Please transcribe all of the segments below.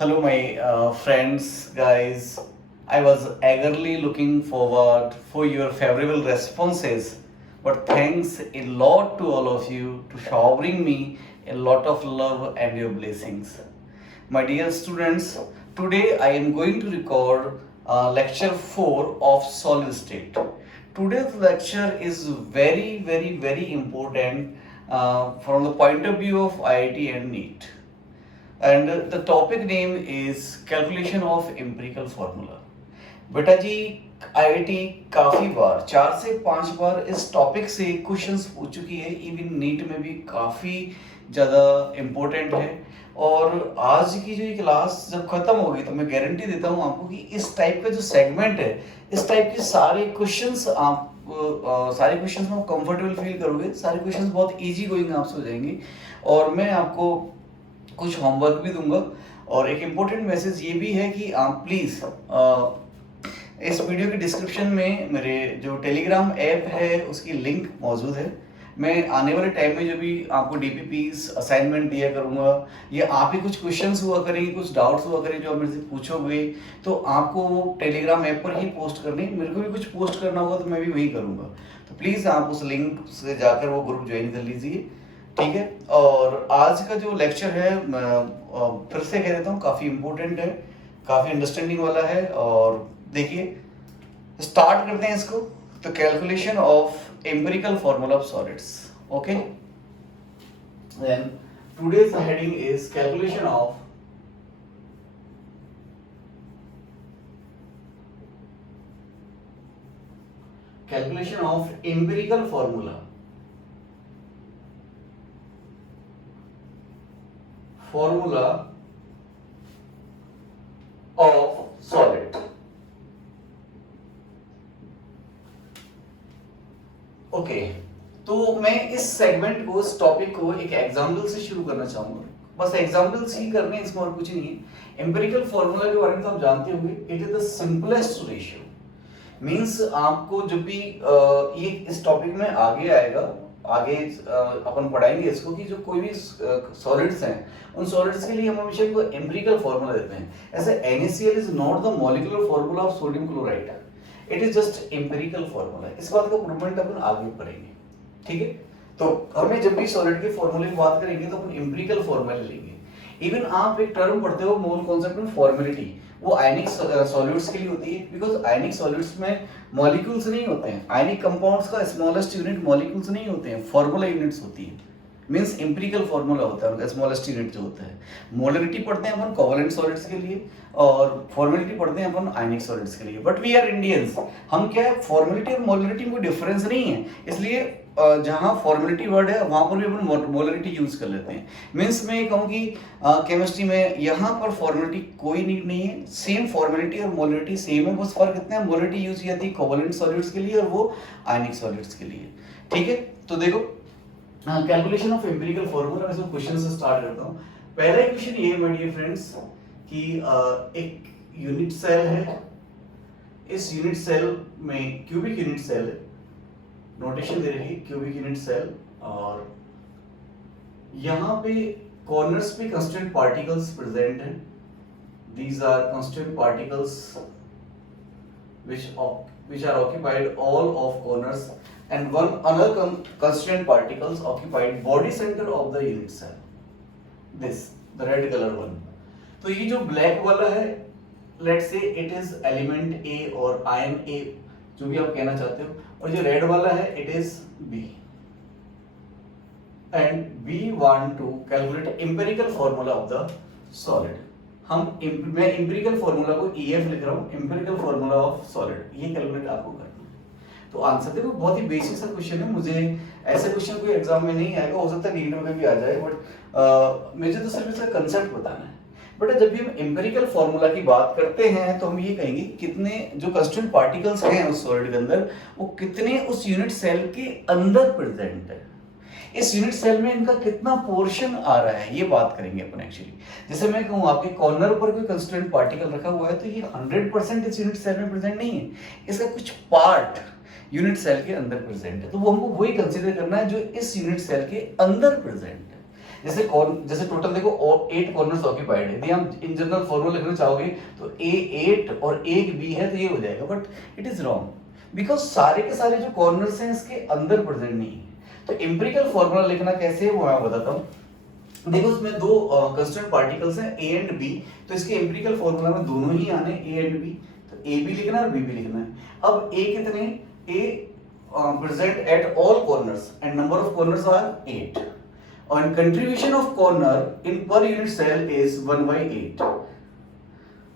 Hello, my friends, guys. I was eagerly looking forward for your favorable responses, but thanks a lot to all of you to showering me a lot of love and your blessings. My dear students, today I am going to record lecture 4 of solid state. Today's lecture is very important from the point of view of IIT and NEET. And the topic name is calculation of empirical formula. बेटा जी IIT काफी बार 4 से 5 बार इस topic से questions पूछ चुकी है, even NEET में भी काफी ज्यादा इम्पोर्टेंट है। और आज की जो ये क्लास जब खत्म होगी तो मैं गारंटी देता हूँ आपको कि इस टाइप का जो सेगमेंट है, इस टाइप के सारे क्वेश्चंस आप सारे क्वेश्चंस में कंफर्टेबल फील करोगे, सारे क्वेश्चंस बहुत इजी गोइंग आपसे हो जाएंगे। और मैं आपको कुछ होमवर्क भी दूंगा। और एक इम्पोर्टेंट मैसेज ये भी है कि आप प्लीज़ इस वीडियो के डिस्क्रिप्शन में मेरे जो टेलीग्राम ऐप है उसकी लिंक मौजूद है। मैं आने वाले टाइम में जो भी आपको डीपीपीस असाइनमेंट दिया करूँगा या आप ही कुछ क्वेश्चंस हुआ करेंगे, कुछ डाउट्स हुआ करेंगे जो आप मेरे से पूछोगे, तो आपको वो टेलीग्राम ऐप पर ही पोस्ट करनी। मेरे को भी कुछ पोस्ट करना होगा तो मैं भी वही करूँगा। तो प्लीज़ आप उस लिंक से जाकर वो ग्रुप ज्वाइन कर लीजिए, ठीक है। और आज का जो लेक्चर है फिर से कह देता हूँ काफ़ी इम्पोर्टेंट है, काफ़ी अंडरस्टैंडिंग वाला है। और देखिए स्टार्ट करते हैं इसको। तो calculation of empirical formula of solids, okay. Then today's heading is calculation of empirical formula of solid. Okay, तो मैं इस सेगमेंट को, इस टॉपिक को एक एग्जांपल से शुरू करना चाहूंगा। बस एग्जांपल्स ही करने हैं, इसमें और कुछ नहीं है। एम्पिरिकल फॉर्मूला के बारे में तो आप जानते होंगे, it is the simplest ratio. Means आपको जब भी ये इस टॉपिक में आगे आएगा, आगे अपन पढ़ाएंगे इसको कि जो कोई भी सॉलिड्स हैं उन सॉलिड्स के लिए हम हमेशा इनको एम्पिरिकल फॉर्मूला देते हैं। ऐसे NaCl is not the molecular formula of sodium chloride, it is just empirical formula. इस बात का प्रूवमेंट अपन आगे पढ़ेंगे, ठीक है। तो हमें जब भी सॉलिड के फॉर्मूले की बात करेंगे तो अपन एम्पिरिकल फॉर्मूला लेंगे। इवन आप एक टर्म पढ़ते हो मोल कॉन्सेप्ट में, फॉर्मेलिटी, वो आयनिक सॉलिड्स के लिए होती है, बिकॉज आयनिक सॉलिड्स में मॉलिक्यूल्स नहीं होते हैं। आयनिक कंपाउंड्स का स्मॉलेस्ट यूनिट मॉलिक्यूल्स नहीं होते हैं, फॉर्मूला यूनिट्स होती है। मींस एम्पिरिकल फॉर्मूला होता है उनका स्मॉलेस्ट यूनिट जो होता है। मोलरिटी पढ़ते हैं अपन कोवेलेंट सॉलिड्स के लिए और फॉर्मेलिटी पढ़ते हैं अपन आयनिक सॉलिड्स के लिए। बट वी आर इंडियंस, हम क्या है, फॉर्मेलिटी और मोलरिटी में कोई डिफरेंस नहीं है, इसलिए जहाँ फॉर्मेलिटी वर्ड है वहां पर भी अपन मोलरिटी यूज कर लेते हैं। मीन्स मैं ये कहूँ कि केमिस्ट्री में यहाँ पर फॉर्मेलिटी कोई नीड नहीं है, सेम फॉर्मेलिटी और मोलरिटी सेम है। बस फर्क इतना है, मोलरिटी यूज की जाती है कोवेलेंट सॉलिड्स के लिए और वो आयनिक सॉलिड्स के लिए, ठीक है। तो देखो कैलकुलेशन ऑफ एम्पिरिकल फॉर्मूला में क्वेश्चन से स्टार्ट करता हूँ। पहला क्वेश्चन ये माय डियर फ्रेंड्स कि एक यूनिट सेल है, इस यूनिट सेल में क्यूबिक यूनिट सेल है, नोटेशन दे रही है क्यूबिक यूनिट सेल, और यहाँ पे कॉर्नर्स पे कांस्टेंट पार्टिकल्स प्रेजेंट हैं। These are constant particles which are occupied all of corners and one another constant particles occupied body center of the unit cell, this the red color one। तो ये जो black वाला है, let's say it is element A और ion A, जो भी आप कहना चाहते हो, और जो रेड वाला है it is B। And we want to calculate empirical formula of the solid। मैं एम्पिरिकल फॉर्मूला को EF लिख रहा हूँ, एम्पिरिकल फॉर्मूला ऑफ सॉलिड, ये कैलकुलेट आपको करना है। तो आंसर देखो बहुत ही बेसिक सा क्वेश्चन है। मुझे ऐसे क्वेश्चन कोई एग्जाम में नहीं आएगा, हो सकता है नीट में भी आ जाए, बट मुझे तो सिर्फ इसका कंसेप्ट बताना है। बट जब भी हम एम्पिरिकल फॉर्मूला की बात करते हैं तो हम ये कहेंगे कितने जो कांस्टेंट पार्टिकल्स हैं उस सॉलिड के अंदर, वो कितने उस यूनिट सेल के अंदर प्रेजेंट है, इस यूनिट सेल में इनका कितना पोर्शन आ रहा है, ये बात करेंगे अपन एक्चुअली। जैसे मैं कहूँ आपके कॉर्नर पर कोई कांस्टेंट पार्टिकल रखा हुआ है तो ये 100% इस यूनिट सेल में प्रेजेंट नहीं है, इसका कुछ पार्ट यूनिट सेल के अंदर प्रेजेंट है, तो वो हमको वही कंसीडर करना है जो इस यूनिट सेल के अंदर प्रेजेंट है। जैसे टोटल देखो 8 कॉर्नर्स ऑक्यूपाइड है, यदि हम इन जनरल फॉर्मूला लिखना चाहोगे तो ए 8 और एक बी है तो ये हो जाएगा, but it is wrong because सारे के सारे जो कॉर्नर्स हैं इसके अंदर प्रेजेंट नहीं है। तो एम्पिरिकल फॉर्मूला लिखना कैसे है वो मैं बताता हूँ। देखो उसमें दो कंस्टिट्यूएंट पार्टिकल्स हैं ए एंड बी, तो इसके एम्पिरिकल फॉर्मूला में दोनों ही आने ए एंड बी, तो ए भी लिखना है और बी भी लिखना है। अब ए कितने, ए present at all corners and number of corners are 8 and contribution of corner in per unit cell is 1 by 8,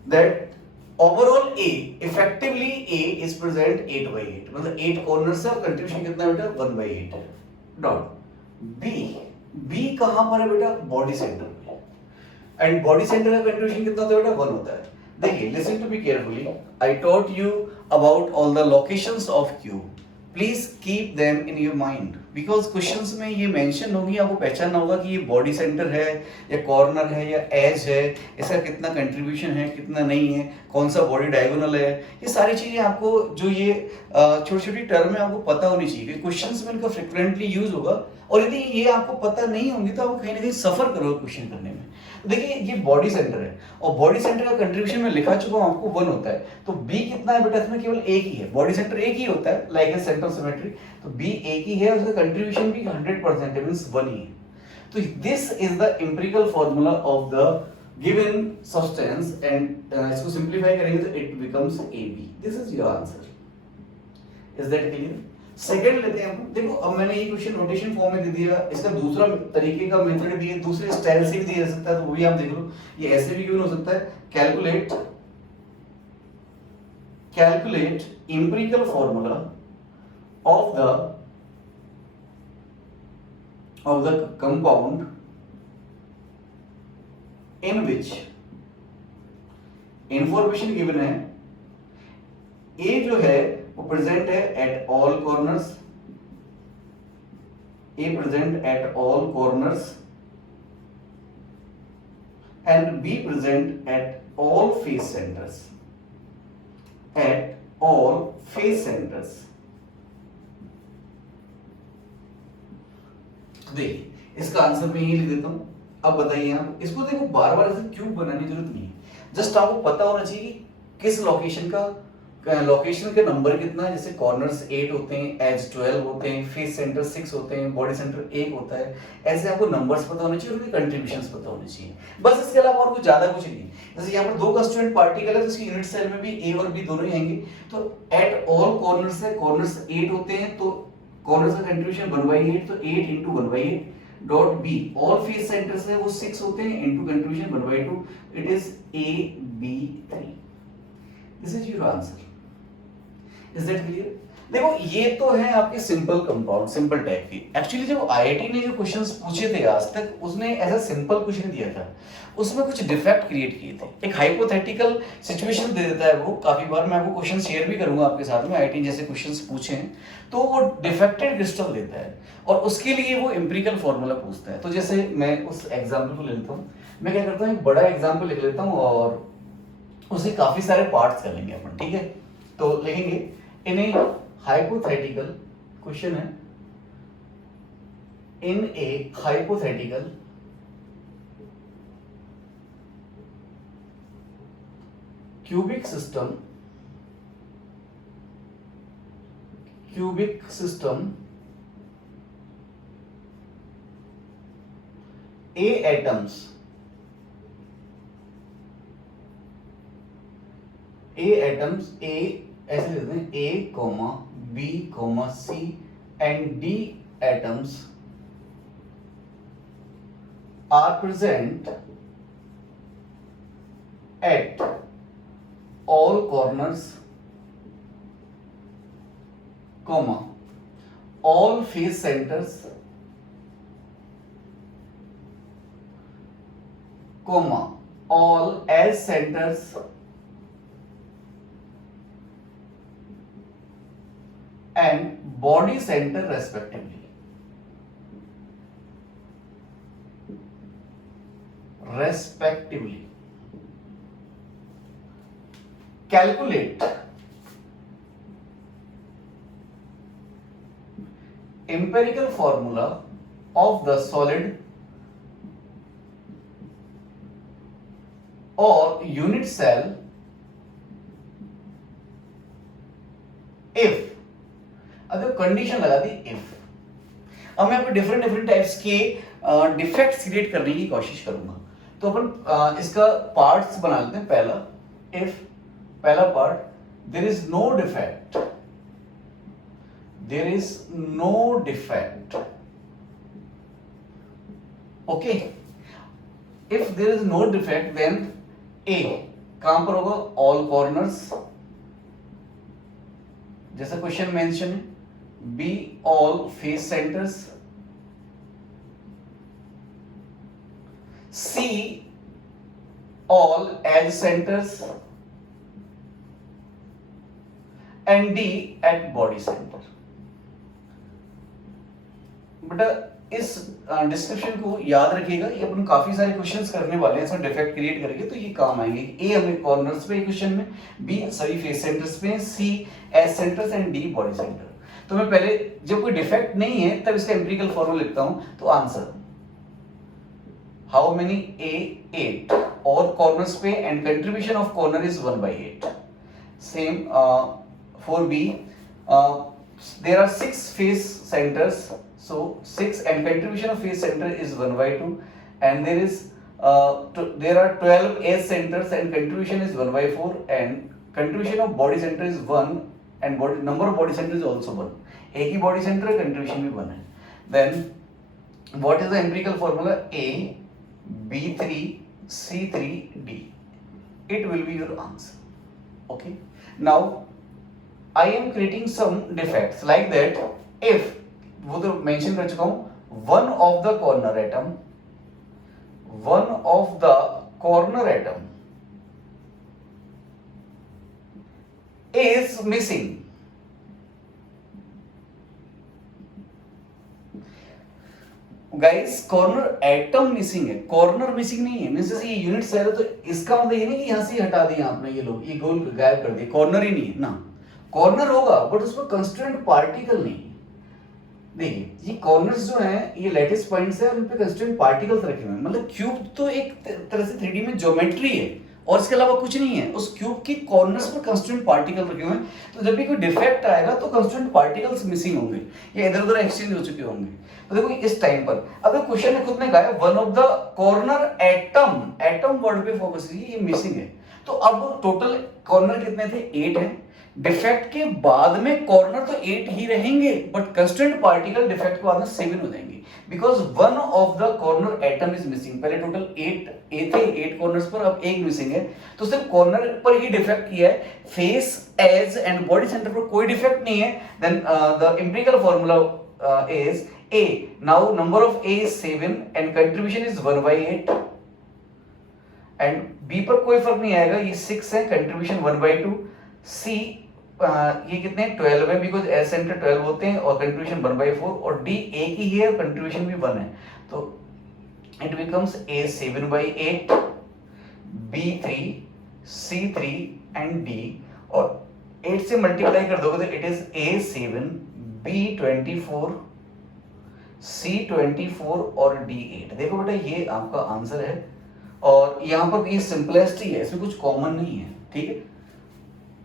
that overall A effectively A is present 8 by 8, मतलब 8 corners से contribution कितना बेटा 1 by 8 है। डॉट B कहाँ पर है बेटा, body centre में, एंड बॉडी सेंटर का कंट्रीब्यूशन कितना होता है बेटा 1 होता है। देखिए listen to be carefully, I taught you about all the locations of cube, please keep them in your mind because questions में ये मेंशन होगी, आपको पहचानना होगा कि ये बॉडी सेंटर है या कॉर्नर है या एज है, इसका कितना कंट्रीब्यूशन है कितना नहीं है, कौन सा बॉडी डायगोनल है, ये सारी चीजें आपको जो ये छोटी छोटी टर्म है आपको पता होनी चाहिए क्योंकि क्वेश्चंस में इनका फ्रिक्वेंटली यूज होगा, और यदि ये आपको पता नहीं होंगी तो आप कहीं ना कहीं सफर करोगे क्वेश्चन करने में। देखिए ये बॉडी सेंटर है और बॉडी सेंटर का कंट्रीब्यूशन में लिखा चुका हूं आपको 1 होता है, तो बी कितना है बेटा, इसमें केवल एक ही है, बॉडी सेंटर एक ही होता है like a centre of symmetry, तो बी एक ही है, उसका कंट्रीब्यूशन भी 100% है, मींस 1 ही है। तो this is the empirical formula of the given substance and इसको सिंपलीफाई करेंगे तो it becomes AB, this is your answer. Is that clear? Second लेते हैं हम, देखो अब मैंने ये क्वेश्चन नोटेशन फॉर्म में दे दिया, इसका दूसरा तरीके का मेथड भी है, दूसरे स्टाइल से भी दिया जा सकता है, तो वो भी आप देख लो, ये ऐसे भी गिवन हो सकता है, calculate empirical formula of the compound in which information given है, ए जो है वो प्रेजेंट है at all corners, A present at all corners and be present at all face centres, at all face centres. देखिए इसका आंसर मैं यही लिख देता हूं, अब बताइए आप इसको, देखो बार बार ऐसे क्यूब बनाने की जरूरत नहीं है, जस्ट आपको पता होना चाहिए कि किस लोकेशन के नंबर कितना है, जैसे कॉर्नर्स 8 होते हैं, एज 12 होते हैं, फेस सेंटर 6 होते हैं, बॉडी सेंटर 1 होता है, ऐसे आपको नंबर्स पता होने चाहिए और उनके कंट्रीब्यूशंस पता होने चाहिए, बस इसके अलावा और कुछ ज्यादा कुछ नहीं। जैसे यहाँ पर दो कंस्टिट्यूएंट पार्टिकल है तो इसकी यूनिट सेल में भी ए और बी दोनों ही आएंगे, तो एट ऑल कॉर्नर्स है, कॉर्नर्स 8 होते हैं तो कॉर्नर्स का कंट्रीब्यूशन 1/8, तो 8 into 1/8 dot B, all face centres है वो 6 होते हैं into contribution 1/2, it is AB3, this is your answer. Is that clear? देखो ये तो है आपके सिंपल कंपाउंड, सिंपल टाइप की। एक्चुअली जब आईआईटी ने जो क्वेश्चंस पूछे थे आज तक, उसने ऐसा सिंपल क्वेश्चन दिया था, उसमें कुछ डिफेक्ट क्रिएट किए थे, एक हाइपोथेटिकल सिचुएशन दे देता है वो काफी बार, मैं आपको क्वेश्चन शेयर भी करूंगा आपके साथ में, आईआईटी जैसे क्वेश्चंस पूछे हैं तो वो डिफेक्टेड क्रिस्टल देता है और उसके लिए वो एम्पिरिकल फॉर्मूला पूछता है। तो जैसे मैं उस एग्जाम्पल को ले लेता हूँ, मैं क्या करता हूँ एक बड़ा एग्जाम्पल लिख लेता हूँ और उसे काफी सारे पार्ट्स कर लेंगे अपन, ठीक है? तो लिखेंगे in a hypothetical, question है, in a hypothetical cubic system A atoms A ऐसे लिखते हैं A, B, C and D atoms are present at all corners, all face centers, all edge centers and body center respectively. Calculate empirical formula of the solid और unit cell if, अब condition लगा दी if. अब मैं different different types के defects create करने की कोशिश करूंगा। तो अपन इसका पार्ट्स बना लेते हैं। पहला, इफ पहला part, there is no defect, there is no defect, okay. If there is no defect then A कहां पर होगा, ऑल कॉर्नर्स, जैसा क्वेश्चन मेंशन है। B all face centres, C all edge centres, and D at body centre. बेटा इस description को याद रखिएगा, ये अपन काफी सारे क्वेश्चंस करने वाले हैं, इसमें डिफेक्ट क्रिएट करेंगे तो ये काम आएंगे। ए हमें कॉर्नर्स पे क्वेश्चन में, बी सभी फेस सेंटर्स पे, C edge centres and D body centre. तो मैं पहले जब कोई डिफेक्ट नहीं है तब इसका एम्पिरिकल फॉर्मूला लिखता हूं। तो आंसर, हाउ मेनी, ए 8 और कॉर्नर्स पे and contribution of corner is 1/8। Same for B, there are 6 face centers, so 6 and contribution of face center is 1/2, and there are 12 edge centers and contribution is 1/4, and contribution of body center is 1 and number of body center is also 1। एक ही body center है, contribution भी 1 है। Then what is the empirical formula? A B3 C3 D, it will be your answer, okay। Now I am creating some defects like that if, वो तो mention कर चुका हूं, one of the corner atom is missing। Guys corner atom missing है, corner missing नहीं है। Means जैसे ये यूनिट सेल है तो इसका मतलब ये नहीं कि यहां से हटा दिया आपने, ये लोग ये गोल गायब कर दिए, कॉर्नर ही नहीं है ना। कॉर्नर होगा बट उसमें कंस्टिट्यूएंट पार्टिकल नहीं है। देखिए ये कॉर्नर्स जो हैं ये लैटिस पॉइंट्स है और उन पे कंस्टिट्यूएंट पार्टिकल्स रखे हुए हैं। मतलब क्यूब तो एक तरह से 3D में ज्योमेट्री है और इसके अलावा कुछ नहीं है। उस क्यूब के कॉर्नर्स पर कंस्टिट्यूएंट पार्टिकल रखे हुए हैं। तो जब भी कोई डिफेक्ट आएगा तो कंस्टिट्यूएंट पार्टिकल्स मिसिंग होंगे या इधर उधर एक्सचेंज हो चुके होंगे। तो देखो इस टाइम पर अब क्वेश्चन ने खुद ने कहा one of the corner atom, atom word पे फोकस कीजिए, ये मिसिंग है। तो अब टोटल कॉर्नर कितने थे, 8 है। डिफेक्ट के बाद में कॉर्नर तो 8 ही रहेंगे बट कंस्टिट्यूएंट पार्टिकल डिफेक्ट के बाद में 7 हो जाएंगे because one of the corner atom is missing. पहले टोटल 8 ए थे, 8 कॉर्नर्स पर, अब एक मिसिंग है। तो सिर्फ कॉर्नर पर ही डिफेक्ट किया है, face edge and body centre पर कोई डिफेक्ट नहीं है। Then the empirical formula is A, now number of A is 7 and contribution is 1/8 and B पर कोई फर्क नहीं आएगा, ये 6 है, contribution 1/2। C ये कितने 12 है बिकॉज एस सेंटर 12 होते हैं और कंट्रीब्यूशन 1/4 और D एक ही है और कंट्रीब्यूशन भी 1 है। तो it becomes A 7/8, B 3, C 3 and D, और 8 से मल्टीप्लाई कर दोगे तो it is A 7, B 24, C 24 और D 8। देखो बेटा ये आपका आंसर है और यहाँ पर ये सिंपलेस्ट ही है, इसमें कुछ कॉमन नहीं है, ठीक है।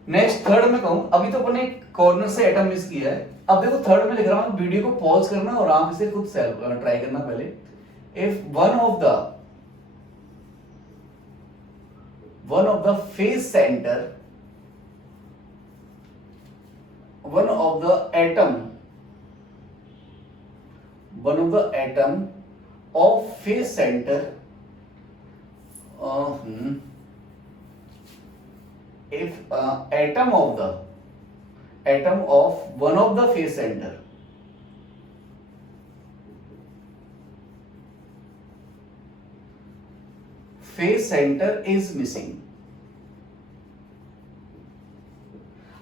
नेक्स्ट थर्ड में कहूं, अभी तो अपन ने कॉर्नर से एटम मिस किया है। अब देखो थर्ड में लिख रहा हूं, वीडियो को पॉज करना और आप इसे खुद सेल्फ ट्राई करना पहले। If one of the face centre, one of the atom of face center if atom of one of the face center is missing।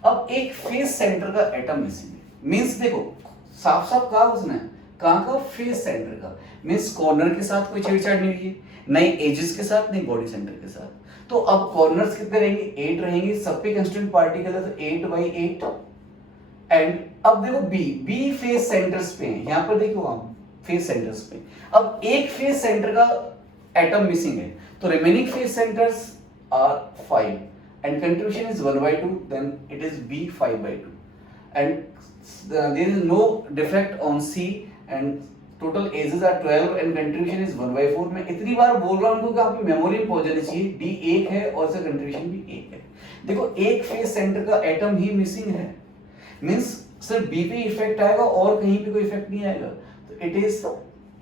अब एक फेस सेंटर का एटम मिसिंग है, मींस देखो साफ साफ कहा उसने, कहां का, फेस सेंटर का। मींस कॉर्नर के साथ कोई छेड़छाड़ नहीं हुई, नहीं एजेस के साथ, नहीं बॉडी सेंटर के साथ। तो अब कॉर्नर्स कितने रहेंगे, 8 रहेंगे, सब पे कंस्टिट्यूएंट पार्टिकल है तो 8/8। एंड अब देखो बी फेस सेंटर्स पे है, यहां पर देखो आप फेस सेंटर्स पे। अब एक फेस सेंटर का एटम मिसिंग है तो remaining face centres are 5 and contribution is 1 by 2, then it is B 5 by 2 and there is no defect on C and total ages are 12 and contribution is 1 by 4. मैं इतनी बार बोल रहा हूँ क्योंकि आपकी मेमोरी में पहुंच जानी चाहिए D 1 है और इसका कंट्रीब्यूशन भी 1 है. देखो एक फेस सेंटर का एटम ही मिसिंग है, मींस सिर्फ B पे इफेक्ट आएगा और कहीं पे कोई इफेक्ट नहीं आएगा. तो it is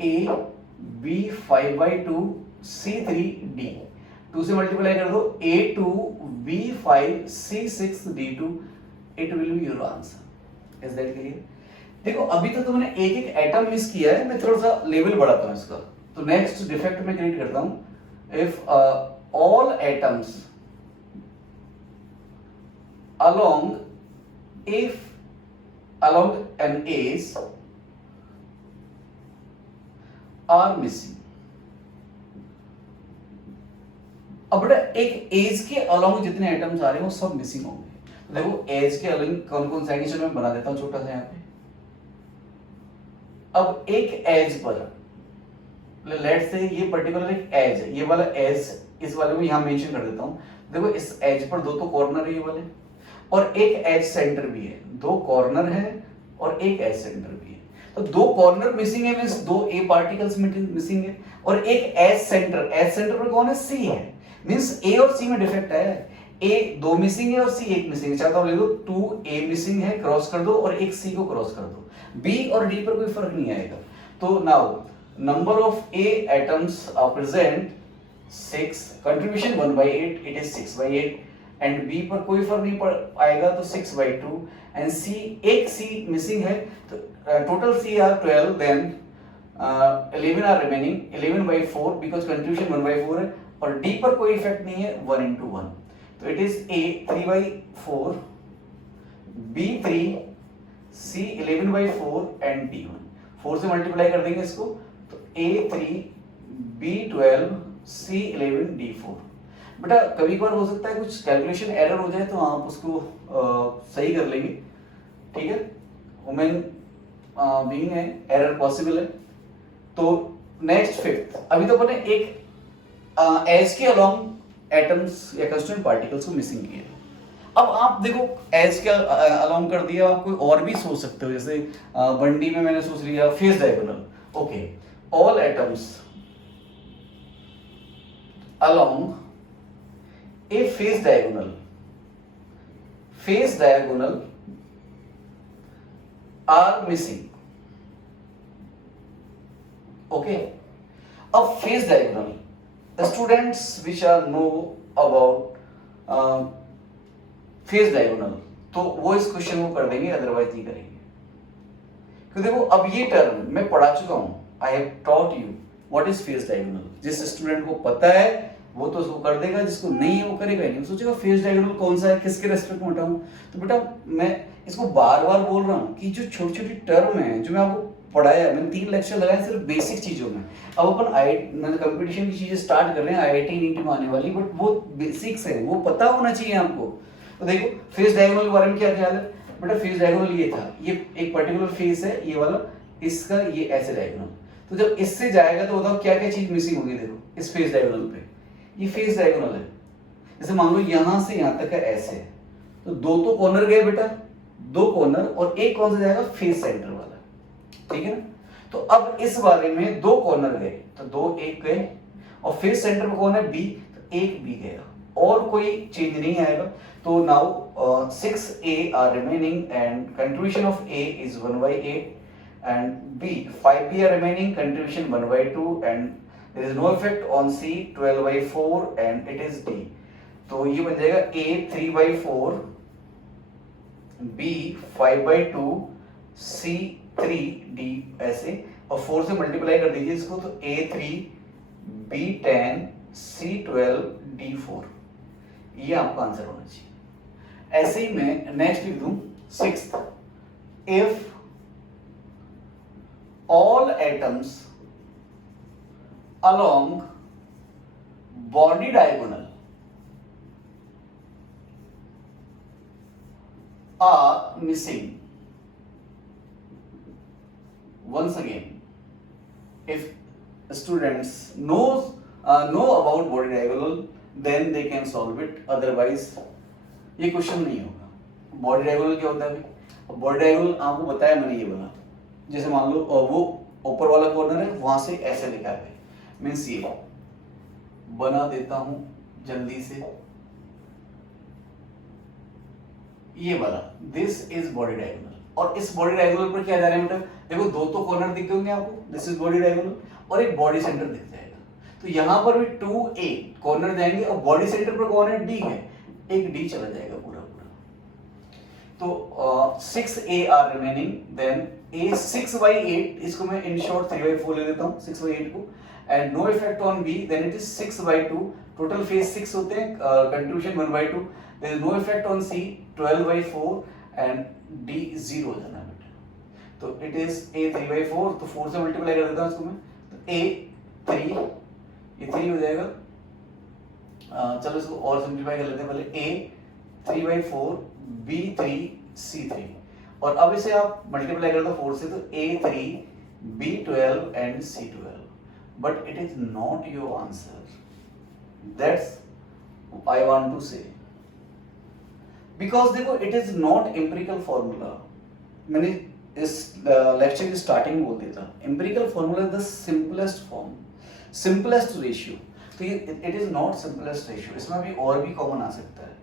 A B 5 by 2 C3 D. 2 से मल्टीप्लाई कर दो A2 B5 C6 D2. It will be your answer. Is that clear? देखो अभी तो तुमने एक एक एटम मिस किया है, मैं थोड़ा सा लेवल बढ़ाता हूं इसका. तो नेक्स्ट डिफेक्ट मैं क्रिएट करता हूं. If all atoms along an edge are missing. अब बेटा एक एज के अलोंग जितने एटम्स आ रहे हैं वो सब मिसिंग होंगे. तो देखो एज के अलोंग कौन कौन से आएंगे, चलो मैं बना देता हूं छोटा सा यहाँ पे. अब एक एज पर लेट्स से ये पर्टिकुलर एक एज है, ये वाला एज इस वाले को यहां मेंशन कर देता हूं. देखो इस एज पर दो तो कॉर्नर है ये वाले और एक एज सेंटर भी है. दो कॉर्नर है और एक एज सेंटर भी है. तो दो कॉर्नर मिसिंग है मींस दो ए पार्टिकल्स मिसिंग है और एक एज सेंटर पर कौन है, सी है. मींस ए और सी में डिफेक्ट आया है. ए दो मिसिंग है और सी एक मिसिंग है. चाहता हूं ले दो 2 ए मिसिंग है क्रॉस कर दो और एक सी को क्रॉस कर दो. बी और डी पर कोई फर्क नहीं आएगा. तो now number of A atoms are present 6, contribution 1 by 8, it is 6 by 8 and B पर कोई फर्क नहीं पड़ आएगा तो 6 by 2 एंड सी एक सी मिसिंग है तो total C are 12, then 11 are remaining 11 by 4 because contribution 1 by 4 है और डी पर कोई इफेक्ट नहीं है 1 into 1. तो it is A 3 by 4, B 3, C 11 by 4 and D 1. 4 से मल्टीप्लाई कर देंगे इसको तो ए 3 बी 12 सी 11 डी 4. बेटा कभी कभार हो सकता है कुछ कैलकुलेशन एरर हो जाए तो आप उसको सही कर लेंगे, ठीक है. ह्यूमन बीइंग है, एरर पॉसिबल है. तो नेक्स्ट फिफ्थ, अभी तो अपने एक एज के अलोंग एटम्स या कंस्टिट्यूएंट पार्टिकल्स को मिसिंग किया. अब आप देखो एज के अलोंग कर दिया, आप कोई और भी सोच सकते हो. जैसे बंडी में मैंने सोच लिया face diagonal. Okay, all atoms along a phase diagonal are missing. Okay, a phase diagonal, the students which are know about phase diagonal तो वो इस क्वेश्चन को कर देंगे, अदरवाइज नहीं करेंगे. क्योंकि देखो अब ये टर्म मैं पढ़ा चुका हूं. I have taught you what is face diagonal. जिस स्टूडेंट को पता है वो तो उसको कर देगा, जिसको नहीं है वो करेगा नहीं. सोचेगा फेस डायगोनल कौन सा है, किसके रेस्पेक्ट में हटाऊं. तो बेटा मैं इसको बार बार बोल रहा हूँ कि जो छोटी छोटी टर्म है जो मैं आपको पढ़ाया, मैंने 3 लेक्चर लगाए सिर्फ बेसिक चीजों में. अब अपन मैंने कंपटीशन की चीजें स्टार्ट कर रहे हैं, IIT नीट में आने वाली, बट वो बेसिक्स है, वो पता होना चाहिए आपको. तो देखो फेस डायगोनल के बारे में क्या ख्याल है बेटा. फेस डायगोनल ये था, ये एक पर्टिकुलर फेस है ये वाला, इसका ये ऐसे डायगोनल. तो जब इससे जाएगा तो बताओ क्या क्या चीज मिसिंग होगी. देखो इस फेस डायगोनल पे ये फेस डायगोनल है. जैसे मान लो यहां से यहां तक है ऐसे, तो दो तो कॉर्नर गए बेटा, 2 कॉर्नर और एक कौन सा जाएगा, फेस सेंटर वाला. ठीक है ना. तो अब इस बारे में 2 कॉर्नर गए तो 2 एक गए और फेस सेंटर पे कौन है, बी, तो एक बी गया और कोई चेंज नहीं आएगा. तो now 6a are remaining and contribution of a is 1 by 8 and b 5b are remaining, contribution 1 by 2 and there is no effect on c 12 by 4 and it is d. तो ये बन जाएगा a 3 by 4, b 5 by 2, c 3, d ऐसे. और 4 से multiply कर दीजिए इसको तो a 3 b 10 c 12 d 4. ये आपका आंसर होना चाहिए. ऐसे ही मैं नेक्स्ट लिख दूं 6th, if all atoms along body diagonal are missing. Once again, if students know about body diagonal then they can solve it, otherwise ये क्वेश्चन नहीं होगा। बॉडी डायगोनल क्या होता है भाई? बॉडी डायगोनल आपको बताया मैंने, ये बना, जैसे मान लो वो ऊपर वाला कॉर्नर है, वहां से ऐसे लिखा है, मीन्स ये बना देता हूं जल्दी से, ये वाला, दिस इज बॉडी डायगोनल। और इस बॉडी डायगोनल पर क्या जा रहा है बेटा? देखो दो तो कॉर्नर दिख होंगे आपको, दिस इज बॉडी डायगोनल, और एक बॉडी सेंटर दिख जाएगा। तो यहां पर भी 2a कॉर्नर जाएंगे, और बॉडी सेंटर पर कौन है? d है, एक d चला जाएगा पूरा पूरा। तो 6a are remaining, then a 6/8, इसको मैं इन शॉर्ट 3/4 ले लेता हूं, 6/8 को, and no effect on b, then it is 6/2, total face 6 होते हैं, contribution 1/2, there is no effect on c, 12/4, and d 0 हो जाना बेटा। तो इट इज a 3/4, तो 4 से मल्टीप्लाई कर देता हूं इसको मैं, तो a 3, ये 3 हो जाएगा। चलो इसको और सिंपलीफाई कर लेते हैं, पहले a 3/4, b 3, c 3, और अब इसे आप मल्टीप्लाई कर दो 4 से, तो a 3, b 12 and c 12, but it is not your answer, that's I want to say, because देखो it is not empirical formula. मैंने इस लेक्चर की स्टार्टिंग में बोल दिया था, empirical formula is the simplest form, simplest ratio, तो ये it is not simplest ratio, इसमें भी और भी कॉमन आ सकता है।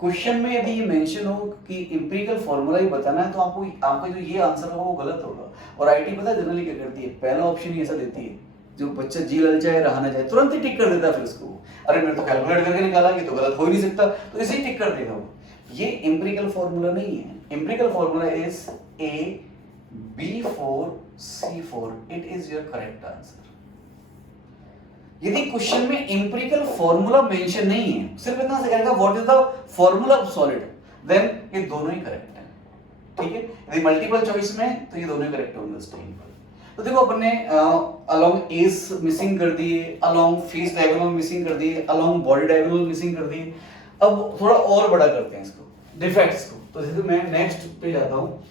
क्वेश्चन में यदि ये मेंशन हो कि एम्पिरिकल फॉर्मूला ही बताना है, तो आपका जो ये आंसर होगा वो गलत होगा। और आईटी पता है जनरली क्या करती है, पहला ऑप्शन ही ऐसा देती है, जो बच्चा जी लल जाए रहा ना जाए तुरंत ही टिक कर देता है, फिर उसको अरे मैंने तो कैलकुलेट करके निकाला, ये तो गलत हो ही नहीं सकता, तो इसे ही टिक कर देगा वो। ये एम्पिरिकल फॉर्मूला नहीं है, empirical formula is a b4 c4, it is your correct answer. यदि क्वेश्चन में एम्पिरिकल फॉर्मूला मेंशन नहीं है, सिर्फ इतना से कहेगा what is the formula of solid, then ये दोनों ही करेक्ट है, ठीक है। यदि मल्टीपल चॉइस में तो ये दोनों ही करेक्ट होंगे उस टाइम पर। तो देखो अपन ने अलोंग एज मिसिंग कर दिए, अलोंग फेस डायगोनल मिसिंग कर दिए, अलोंग बॉडी डायगोनल मिसिंग कर दिए। अब थोड़ा और बड़ा करते हैं इसको, डिफेक्ट्स को। तो जैसे मैं नेक्स्ट पे जाता हूँ,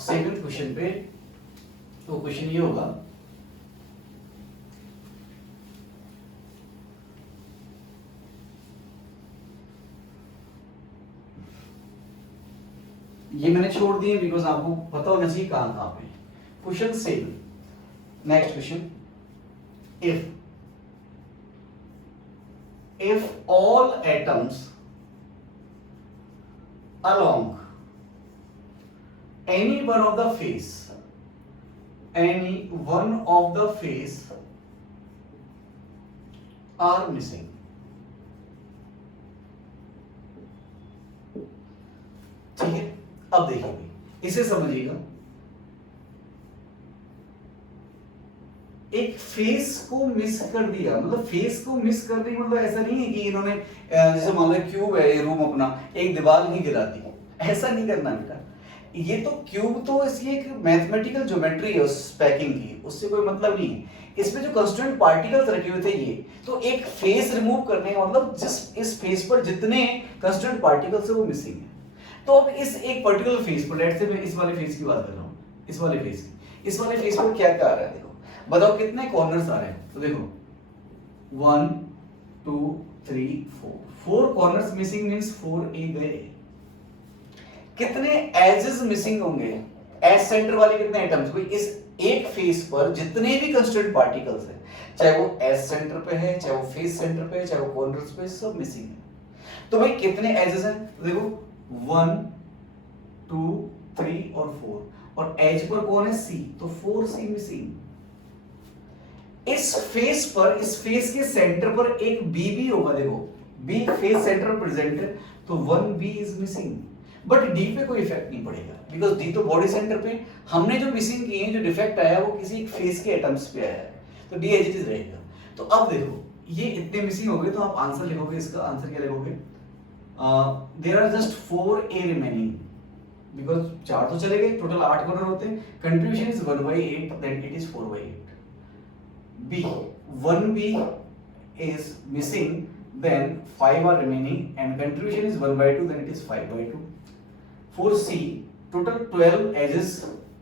सेकंड क्वेश्चन पे। तो क्वेश्चन ये होगा, ये मैंने छोड़ दिए बिकॉज आपको पता होना चाहिए कहां पे। Question 7, next question, if all atoms along any one of the face are missing, ठीक है। अब देखिए इसे समझिएगा, एक फेस को मिस कर दिया, मतलब फेस को मिस करने का मतलब ऐसा नहीं है कि इन्होंने जैसे मान लो क्यूब है ये रूम अपना, एक दीवार नहीं गिरा दी, ऐसा नहीं करना बेटा। ये तो क्यूब तो इसकी एक मैथमेटिकल ज्योमेट्री है उस पैकिंग की, उससे कोई मतलब नहीं है। इसमें जो कंस्टिट्यूएंट पार्टिकल्स रखे हुए थे ये, तो एक फेस रिमूव करने का मतलब जिस इस फेस पर जितने कंस्टिट्यूएंट पार्टिकल्स है वो मिसिंग है। तो अब इस एक पर्टिकुलर फेस पर, लेट्स से मैं इस वाले फेस की बात कर रहा हूँ, इस वाले फेस की, इस वाले फेस पर क्या क्या आ रहा है, देखो बताओ कितने कॉर्नर्स आ रहे हैं। तो देखो 1 2 3 4 कॉर्नर्स मिसिंग मींस 4 ए गए। कितने एजेस मिसिंग होंगे, एज सेंटर वाले कितने एटम्स, भाई इस एक फेस पर जितने भी कंस्टिट्यूएंट पार्टिकल्स हैं, चाहे वो एज सेंटर पे है, चाहे वो फेस सेंटर पे है, चाहे वो कॉर्नर्स पे, सब मिसिंग है। तो भाई कितने एजेस हैं, तो देखो 1 2 3 और 4, और एज पर कौन है, सी, तो 4c मिसिंग। इस फेस पर, इस फेस के सेंटर पर एक बी भी होगा, देखो बी फेस सेंटर प्रेजेंट है, तो 1b is missing. But D पे कोई इफेक्ट नहीं पड़ेगा बिकॉज डी तो बॉडी सेंटर पे, हमने जो मिसिंग किए हैं, जो डिफेक्ट आया वो किसी एक फेस के एटम्स पे आया है, तो डी एज इट इज रहेगा। तो अब देखो ये इतने मिसिंग हो गए, तो आप आंसर लिखोगे, इसका आंसर क्या लिखोगे, there are just 4a remaining, because 4 तो चले गए, टोटल 8 कॉर्नर होते हैं, contribution is 1/8, then it is 4/8। B, 1b is missing, then 5 are remaining, and contribution is 1/2, then it is 5/2. For C, total 12 edges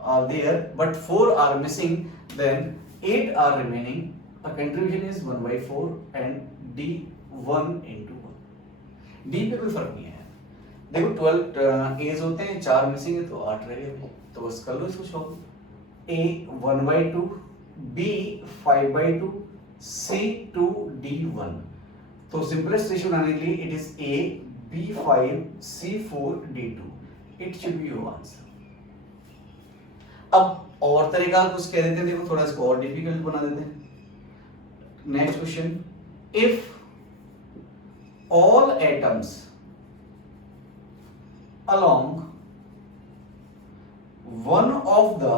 are there, but 4 are missing, then 8 are remaining, contribution is 1/4 and D 1/1। D पे कोई फर्क नहीं है। देखो 12 as होते हैं, 4 missing है तो 8 रह गए, तो बस कर लो इसको सॉल्व। ए 1/2, बी 5/2, सी 2D1। तो सिंपलेस्ट रेशियो बनाने के लिए it is A B5 C4D2। It should be your answer. अब और तरीका कुछ कह देते हैं, देखो थोड़ा इसको और डिफिकल्ट बना देते हैं। Next question, if all atoms along one of the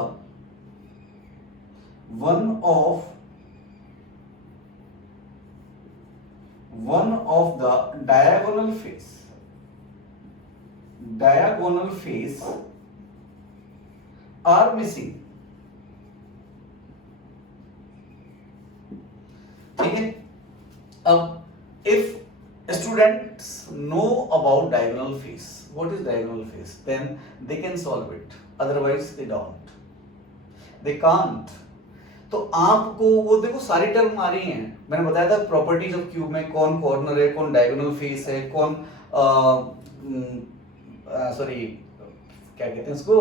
diagonal face are missing। ठीक है, अब if students know about diagonal face, what is diagonal face, then they can solve it, otherwise they can't। तो आपको वो देखो सारी term आ रही हैं, मैंने बताया था प्रॉपर्टीज ऑफ क्यूब में कौन कॉर्नर है, कौन डायगोनल फेस है, कौन सॉरी क्या कहते हैं उसको,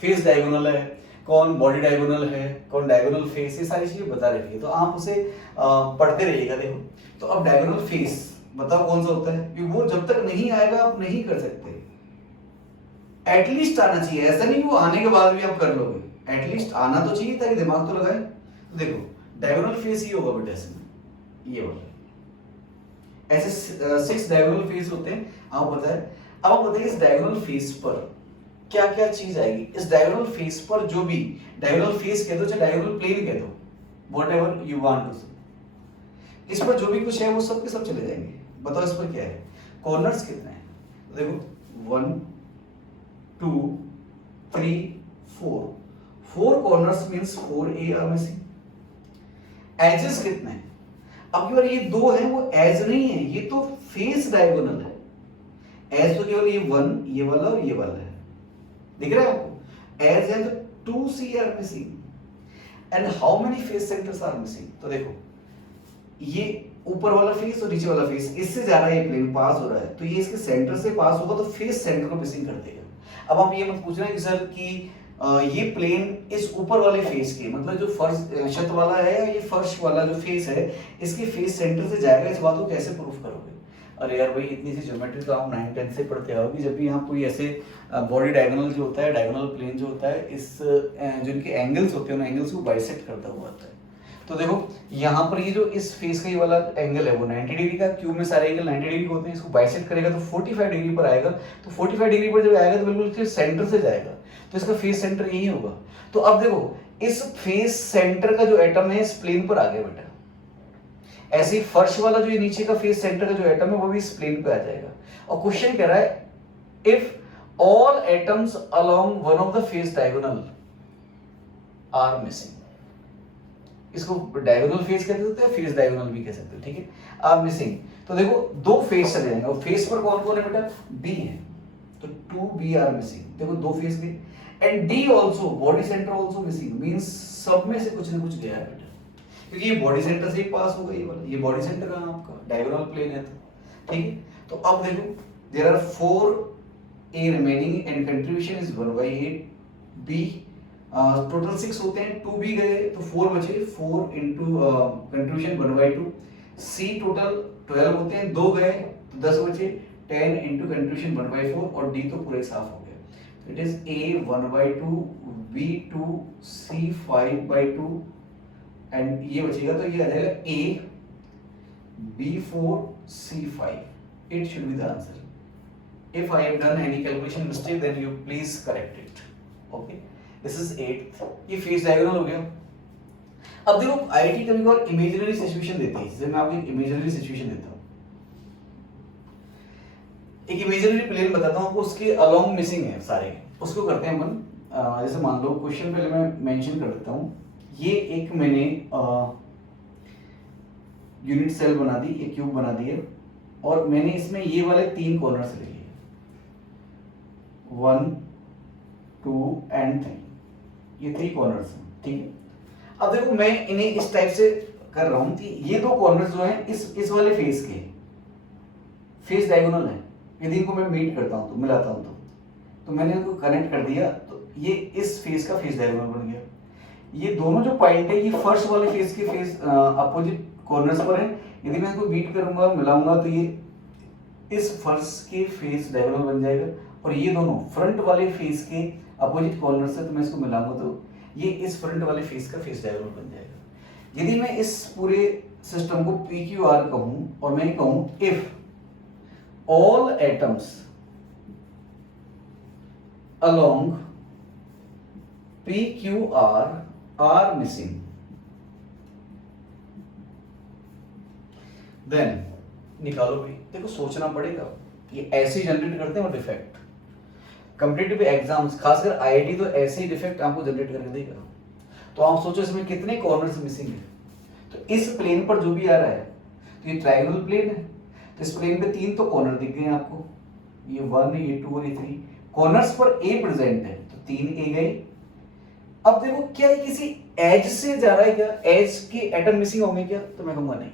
फेस डायगोनल है, कौन बॉडी डायगोनल है, कौन डायगोनल फेस, ये सारी चीजें बता रही है, तो आप उसे पढ़ते रहिएगा। देखो तो अब डायगोनल फेस बताओ कौन सा होता है, क्योंकि वो जब तक नहीं आएगा आप नहीं कर सकते। एटलीस्ट आना चाहिए, ऐसा नहीं वो आने के बाद भी आप कर लोगे, एटलीस्ट आना तो चाहिए ताकि दिमाग तो लगाए। तो देखो डायगोनल फेस ये होगा बेटा, इसमें ये वाला, ऐसे 6 डायगोनल फेस होते हैं, आप बताएं। अब आप बताइए इस डायगोनल फेस पर क्या क्या चीज आएगी। इस डायगोनल फेस पर जो भी डायगोनल फेस कह दो चाहे डायगोनल प्लेन कह दो, व्हाटएवर यू वांट टू से, इस पर जो भी कुछ है वो सब के सब चले जाएंगे। बताओ इस पर क्या है, कॉर्नर्स कितने हैं, देखो 1 2 3 4 corners means 4A are missing. Edges कितने हैं, अब यार ये 2 है वो एज नहीं है, ये तो फेस डायगोनल है। एज तो केवल ये 1 ये वाला और ये वाला है, दिख रहा है आपको, एज है तो 2C are missing. And how many face centres are missing, तो देखो ये ऊपर वाला फेस और नीचे वाला फेस, इससे जा रहा है ये प्लेन पास हो रहा है, तो ये इसके सेंटर से पास होगा तो फेस सेंटर को मिसिंग कर देगा। अब आप ये मत पूछना कि सर कि ये प्लेन इस ऊपर वाले फेस के, मतलब जो फर्श छत वाला है या ये फर्श वाला जो फेस है इसके फेस सेंटर से जाएगा, इस बात को कैसे प्रूफ करोगे। अरे यार भाई इतनी सी ज्योमेट्री तो आप 9th-10th से पढ़ते आओगे, जब भी यहाँ कोई ऐसे बॉडी डायगोनल जो होता है, डायगोनल प्लेन जो होता है, इस जो इनके एंगल्स होते हैं उन एंगल्स को बाइसेक्ट करता हुआ आता है। तो देखो यहाँ पर ये जो इस फेस का ये वाला एंगल है वो 90 डिग्री का, क्यूब में सारे एंगल 90 डिग्री होते हैं, इसको बाइसेक्ट करेगा तो 45 डिग्री पर आएगा। तो 45 डिग्री पर जब आएगा तो बिल्कुल इसके सेंटर से जाएगा, तो इसका फेस सेंटर यही होगा। तो अब देखो इस फेस सेंटर का जो एटम है इस प्लेन पर आ गया बेटा, ऐसे ही फर्श वाला जो ये नीचे का फेस सेंटर का जो एटम है वो भी इस प्लेन पे आ जाएगा। और क्वेश्चन कह रहा है if all atoms along one of the face diagonal are missing, इसको डायगोनल फेस कह सकते हैं, फेस डायगोनल भी कह सकते हैं, ठीक है। आर मिसिंग, तो देखो 2 फेस चले जाएंगे, और फेस पर कौन कौन है बेटा, बी है, तो 2B आर मिसिंग, देखो 2 फेस गए। And D also, body centre also missing, means सब में से कुछ ना कुछ गया है बेटा, क्योंकि ये बॉडी सेंटर से ही पास होगा, ये वाला ये बॉडी सेंटर है आपका, डायगोनल प्लेन है, तो ठीक है। तो अब देखो there are 4A remaining and contribution is 1/8, B total 6 होते हैं, 2B गए तो 4 बचे, 4 इंटू कंट्रीब्यूशन 1/2, सी टोटल 12 होते हैं, 2 गए तो 10 बचे, 10 इंटू कंट्रीब्यूशन 1/4, और डी तो पूरे साफ हो गया। तो it is A 1/2, B 2, C 5/2 and ये बचेगा तो ये आ जाएगा A B4 C5। It should be the answer. If I have done any calculation mistake then you please correct it. Okay, this is 8th, ये फेस डायगोनल हो गया। अब देखो आईआईटी कभी कभार इमेजिनरी सिचुएशन देती है, जैसे मैं आपको एक इमेजिनरी सिचुएशन देता हूं, एक इमेजिनरी प्लेन बताता हूं आपको, उसके अलोंग मिसिंग है सारे, उसको करते हैं अपन। जैसे मान लो क्वेश्चन पहले मैं मेंशन कर देता हूं, ये एक मैंने यूनिट सेल बना दी, एक क्यूब बना दिया, और मैंने इसमें ये वाले 3 कॉर्नर्स ले लिए, 1 2 एंड 3, ये 3 कॉर्नर्स हैं, ठीक है। अब देखो मैं इन्हें इस टाइप से कर रहा हूं कि ये दो कॉर्नर्स जो हैं इस वाले फेस के फेस डायगोनल है, यदि इनको मैं मीट करता हूं तो मिलाता हूं तो मैंने इनको कनेक्ट कर दिया तो ये इस फेस का फेस डायगोनल बन गया। ये दोनों जो पॉइंट है ये फर्स्ट वाले फेस के फेस अपोजिट कॉर्नर्स पर है। यदि मैं इनको मीट करूंगा मिलाऊंगा तो ये इस फर्स्ट के फेस डायगोनल बन जाएगा और ये दोनों फ्रंट वाले फेस के अपोजिट कॉर्नर से तो मैं इसको मिलाऊंगा तो ये इस फ्रंट वाले फेस का फेस डायगोनल बन जाएगा। यदि मैं इस पूरे सिस्टम को PQR कहूं और मैं कहूं if all atoms along PQR are missing, then निकालो भाई। देखो सोचना पड़ेगा, ये ऐसे जनरेट करते हैं और डिफेक्ट कॉम्पिटिटिव एग्जाम्स खासकर IIT तो ऐसे ही डिफेक्ट आपको जनरेट करके देगा। तो आप सोचो इसमें कितने कॉर्नर्स मिसिंग है। तो इस प्लेन पर जो भी आ रहा है तो ये ट्रायंगुलर प्लेन है, तो इस प्लेन पे 3 तो कॉर्नर दिख गए आपको, ये 1 ये 2 और ये 3 कॉर्नर्स पर A प्रेजेंट है तो 3 A गए। अब देखो क्या ये किसी एज से जा रहा है क्या, एज के एटम मिसिंग होंगे क्या, तो मैं कहूंगा नहीं,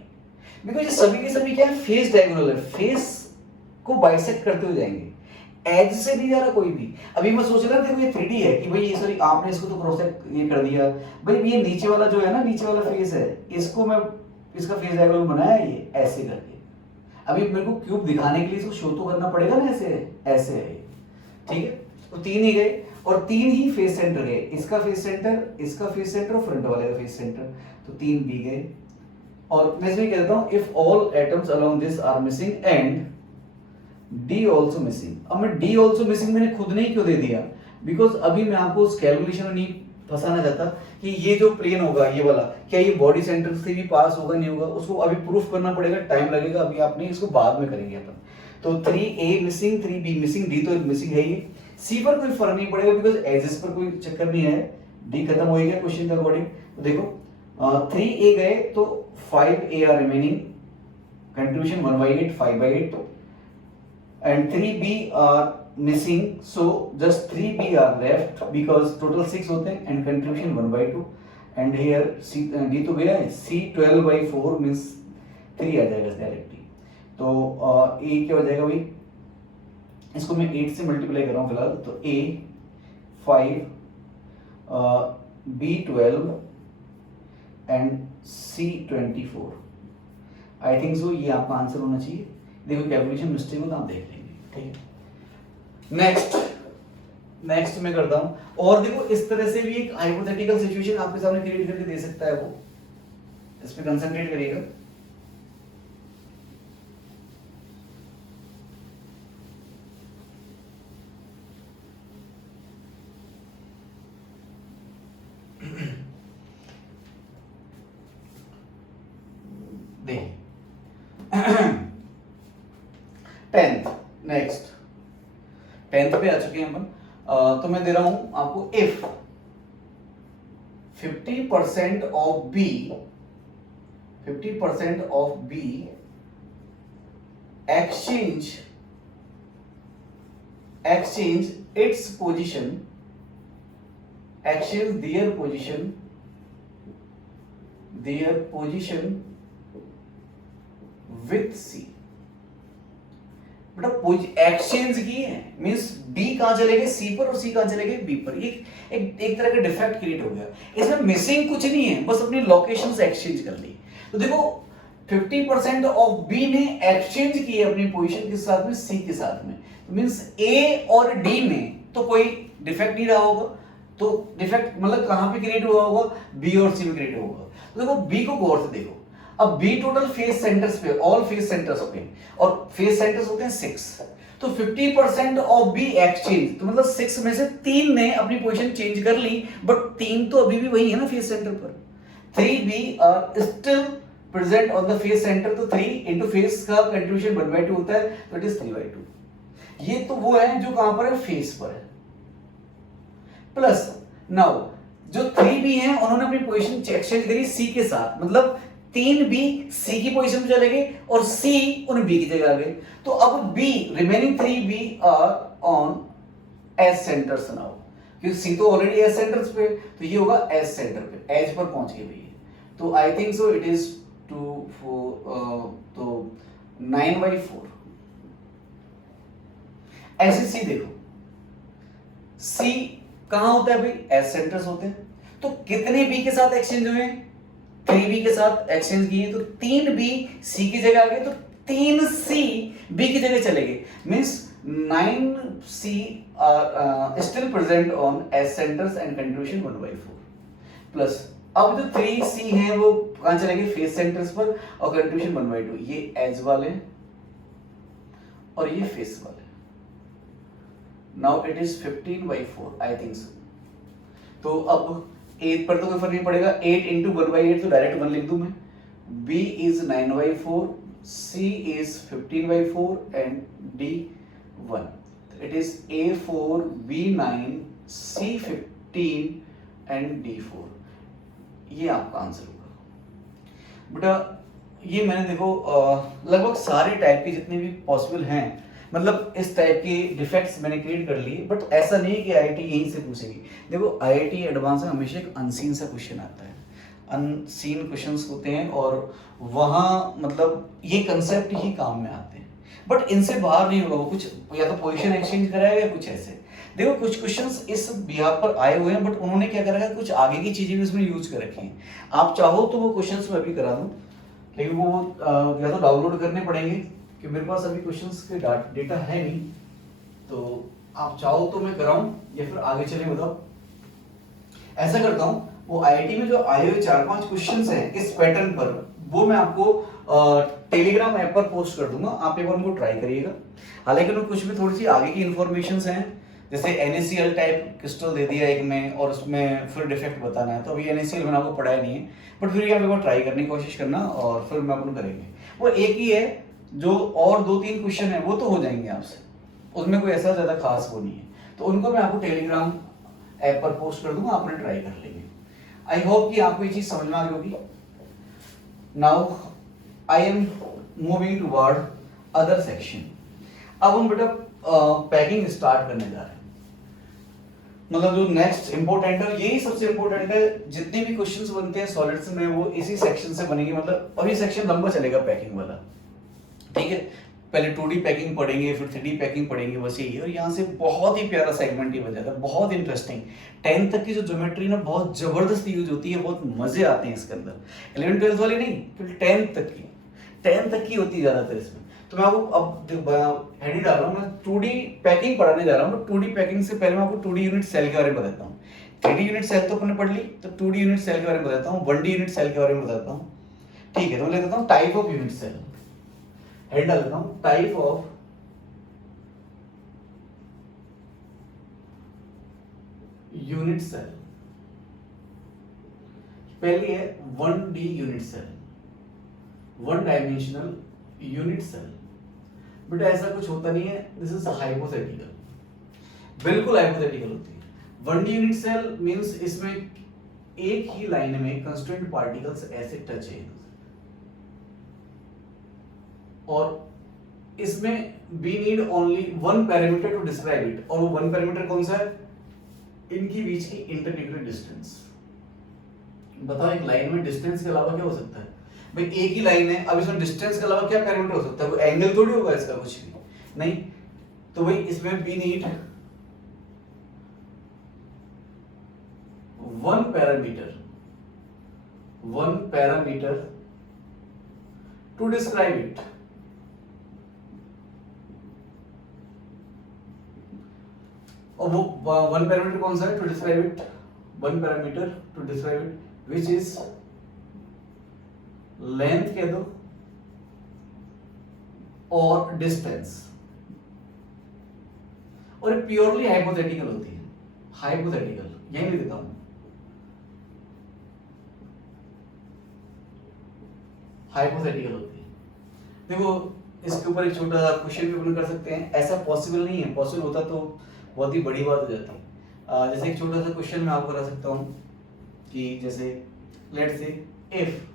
बिकॉज ये सभी के सभी क्या है फेस डायगोनल है, फेस को बाइसेक्ट करते हुए जाएंगे, एज से नहीं जा रहा कोई भी। अभी मैं सोच रहा था देखो ये 3D है कि भाई ये सॉरी आपने इसको तो क्रॉस ये कर दिया, भाई ये नीचे वाला जो है ना नीचे वाला फेस है इसको मैं इसका फेस डायगोनल बनाया ये ऐसे करके। अभी मेरे को क्यूब दिखाने के लिए इसको शो तो करना पड़ेगा ना, ऐसे है ठीक है। तो 3 ही गए और 3 ही फेस सेंटर गए, इसका फेस सेंटर, इसका फेस सेंटर और फ्रंट वाले का फेस सेंटर, तो 3 B गए। और मैं इसमें कहता हूं if all atoms along this are missing and D also missing. अब मैं D ऑल्सो मिसिंग मैंने खुद नहीं क्यों दे दिया, बिकॉज अभी मैं आपको उस कैलकुलेशन में नहीं फंसाना चाहता कि ये जो प्लेन होगा ये वाला क्या ये बॉडी सेंटर से भी पास होगा नहीं होगा, उसको अभी प्रूफ करना पड़ेगा, टाइम लगेगा, अभी आप नहीं, इसको बाद में करेंगे अपन। तो 3A missing, 3B missing, D तो मिसिंग है ही। C पर कोई फर्क नहीं पड़ेगा बिकॉज एजेस पर कोई चक्कर नहीं है, D खत्म हो गया क्वेश्चन के अकॉर्डिंग। तो देखो 3A गए तो 5A are remaining, contribution 1/8 5/8 and 3B are missing, so just 3B are left because total 6 होते हैं and contribution 1/2 and here C D तो गया है, C 12/4 means 3 आ जाएगा डायरेक्टली। तो A क्या हो जाएगा भाई, इसको मैं 8 से मल्टीप्लाई कर रहा हूँ फिलहाल, तो A 5 B 12 and C 24। I think so ये आपका आंसर होना चाहिए। देखो कैलकुलेशन मिस्टेक हो तो आप देख लेंगे, ठीक है। नेक्स्ट मैं करता हूं और देखो इस तरह से भी एक हाइपोथेटिकल सिचुएशन आपके सामने क्रिएट करके दे सकता है वो, इस पे कंसंट्रेट करिएगा। देख 10th पे आ चुके हैं अपन। तो मैं दे रहा हूं आपको इफ 50% ऑफ B exchange its position, exchange their position with C। बेटा एक्सचेंज की है मींस बी कहां चले गए सी पर और सी कहां चले गए बी पर, ये एक तरह का डिफेक्ट क्रिएट हो गया। इसमें मिसिंग कुछ नहीं है, बस अपनी लोकेशंस एक्सचेंज कर ली। तो देखो 50% ऑफ बी ने एक्सचेंज की है अपनी पोजीशन के साथ में सी के साथ में, तो मींस ए और डी में तो कोई डिफेक्ट नहीं रहा होगा, तो डिफेक्ट मतलब कहां पे क्रिएट हुआ होगा, बी और सी में क्रिएट हुआ होगा। तो देखो बी को गौर से देखो, अब बी टोटल फेस सेंटर्स पे, ऑल फेस सेंटर्स पे, और फेस सेंटर्स होते हैं 6, तो 50% ऑफ बी एक्सचेंज, तो मतलब 6 में से 3 ने अपनी पोजीशन चेंज कर ली, बट 3 तो अभी भी वही है ना फेस सेंटर पर। 3B are still present on the face centre, तो 3 इनटू फेस का कंट्रीब्यूशन 1/2 होता है, तो इट इज 3/2। ये तो वो है जो कहां पर है, फेस पर है। प्लस नाउ जो 3B है उन्होंने अपनी पोजीशन एक्सचेंज करी सी के साथ, मतलब 3B सी की पोजीशन में चले गए और सी उन बी की जगह आ गए। तो अब B remaining 3B are on एस सेंटर्स नाउ, क्योंकि सी तो ऑलरेडी एस सेंटर्स पे, तो ये होगा एस सेंटर पे, एज पर पहुंच गए भैया। तो I think so it is 2 4 तो 9/4। ऐसे सी देखो, सी कहां होता है भाई, एस सेंटर्स होते हैं। तो कितने बी के साथ एक्सचेंज हुए, 3b के साथ एक्सचेंज किए, तो 3b सी की जगह आ गए, तो 3c b की जगह चले गए, means 9c still present on एस सेंटर्स एंड कंट्रीब्यूशन 1/4 प्लस अब जो 3c है वो कहां चले गए, फेस सेंटर्स पर, और कंट्रीब्यूशन 1/2, ये एज वाले और ये फेस वाले। Now it is 15/4 I think so. तो अब 8 पर तो कोई फर्क नहीं पड़ेगा, 8 इंटू 1/8 तो डायरेक्ट 1 लिख दूं मैं। b is 9/4, c is 15/4 and d 1। It is a4 b9 c15 and d4। ये आपका आंसर होगा बेटा। ये मैंने देखो लगभग सारे टाइप के जितने भी पॉसिबल हैं, मतलब इस टाइप के डिफेक्ट्स मैंने क्रिएट कर लिए, बट ऐसा नहीं है कि आईआईटी यहीं से पूछेगी। देखो आईआईटी एडवांस में हमेशा एक अनसीन सा क्वेश्चन आता है, अनसीन क्वेश्चंस होते हैं, और वहाँ मतलब ये कंसेप्ट ही काम में आते हैं, बट इनसे बाहर नहीं होगा वो कुछ, या तो पोजीशन एक्सचेंज कराएगा या कुछ ऐसे। देखो कुछ क्वेश्चंस इस बिहार पर आए हुए हैं, बट उन्होंने क्या करा है, कुछ आगे की चीजें भी उसमें यूज कर रखी हैं। आप चाहो तो वो क्वेश्चंस मैं भी करा दूं, लेकिन वो या तो डाउनलोड करने पड़ेंगे, कि मेरे पास अभी क्वेश्चंस के डेटा है नहीं, तो आप चाहो तो मैं कराऊं या फिर आगे चले बताओ। ऐसा करता हूं, वो आईआईटी में जो आए हुए 4-5 क्वेश्चंस हैं इस पैटर्न पर, वो मैं आपको टेलीग्राम ऐप पर पोस्ट कर दूंगा, आप एक बार उनको ट्राई करिएगा। हालांकि उनमें कुछ भी थोड़ी सी आगे की इन्फॉर्मेशन हैं, जैसे NaCl टाइप क्रिस्टल दे दिया एक में, और उसमें फिर डिफेक्ट बताना है, तो अभी NaCl मैंने आपको पढ़ाया नहीं है, बट फिर ये आप एक बार ट्राई करने की कोशिश करना, और फिर मैं अपन करेंगे। वो एक ही है जो, और 2-3 क्वेश्चन है वो तो हो जाएंगे आपसे, उसमें कोई ऐसा ज्यादा खास वो नहीं है, तो उनको मैं आपको टेलीग्राम ऐप पर पोस्ट कर दूंगा, आपने ट्राई कर लेंगे। आई होप कि आपको ये चीज समझ में आ गई होगी। Now I am moving toward other section. अब हम बेटा पैकिंग स्टार्ट करने जा रहे हैं, मतलब जो नेक्स्ट इंपॉर्टेंट है, यही सबसे इंपॉर्टेंट है। जितने भी क्वेश्चंस बनते हैं सॉलिड्स में वो इसी सेक्शन से बनेंगे, मतलब अभी सेक्शन लंबा चलेगा पैकिंग वाला, ठीक है। पहले 2D पैकिंग पढ़ेंगे, फिर 3D पैकिंग पढ़ेंगे, बस यही। और यहाँ से बहुत ही प्यारा सेगमेंट ही बन जाता है, बहुत इंटरेस्टिंग। 10th तक की जो ज्योमेट्री ना बहुत जबरदस्त यूज होती है, बहुत मजे आते हैं इसके अंदर। 11th 12th वाली नहीं, फिर 10th तक की होती है ज्यादातर इसमें। तो मैं आपको अब हेड ही डाल रहा हूँ, मैं 2D पैकिंग पढ़ाने जा रहा हूँ। 2D पैकिंग से पहले मैं आपको 2D यूनिट सेल के बारे में बताता हूँ। 3D यूनिट सेल तो अपने पढ़ ली, तो 2D यूनिट सेल के बारे में बताता हूँ, 1D यूनिट सेल के बारे में बताता हूँ, ठीक है। तो मैं लेता हूँ type of unit cell, head डालता हूँ टाइप ऑफ यूनिट सेल। पहली है 1D unit cell, 1 dimensional unit cell. But ऐसा कुछ होता नहीं है, दिस इज हाइपोथेटिकल, बिल्कुल हाइपोथेटिकल होती है। 1D यूनिट सेल मींस इसमें एक ही लाइन में कंस्ट्रेंट पार्टिकल्स ऐसे टच है, और इसमें we need only one parameter to describe it, और वो वन पैरामीटर कौन सा है, इनकी बीच की इंटरन्यूक्लियर डिस्टेंस। बताओ एक लाइन में डिस्टेंस के अलावा क्या हो सकता है भाई, एक ही लाइन है, अब इसमें डिस्टेंस के अलावा क्या पैरामीटर हो सकता है, कोई एंगल थोड़ी होगा इसका, कुछ भी नहीं। तो भाई इसमें we need one parameter to describe it. और वो वन पैरामीटर कौन सा है, to describe it, one parameter to describe it which is length कह दो और डिस्टेंस। और प्योरली हाइपोथेटिकल होती है, हाइपोथेटिकल यही लिख देता हूं, हाइपोथेटिकल होती है। देखो इसके ऊपर एक छोटा क्वेश्चन भी अपन कर सकते हैं, ऐसा पॉसिबल नहीं है, पॉसिबल होता तो बहुत ही बड़ी बात हो जाती है। जैसे एक छोटा सा क्वेश्चन मैं आपको करा सकता हूँ कि जैसे let's say if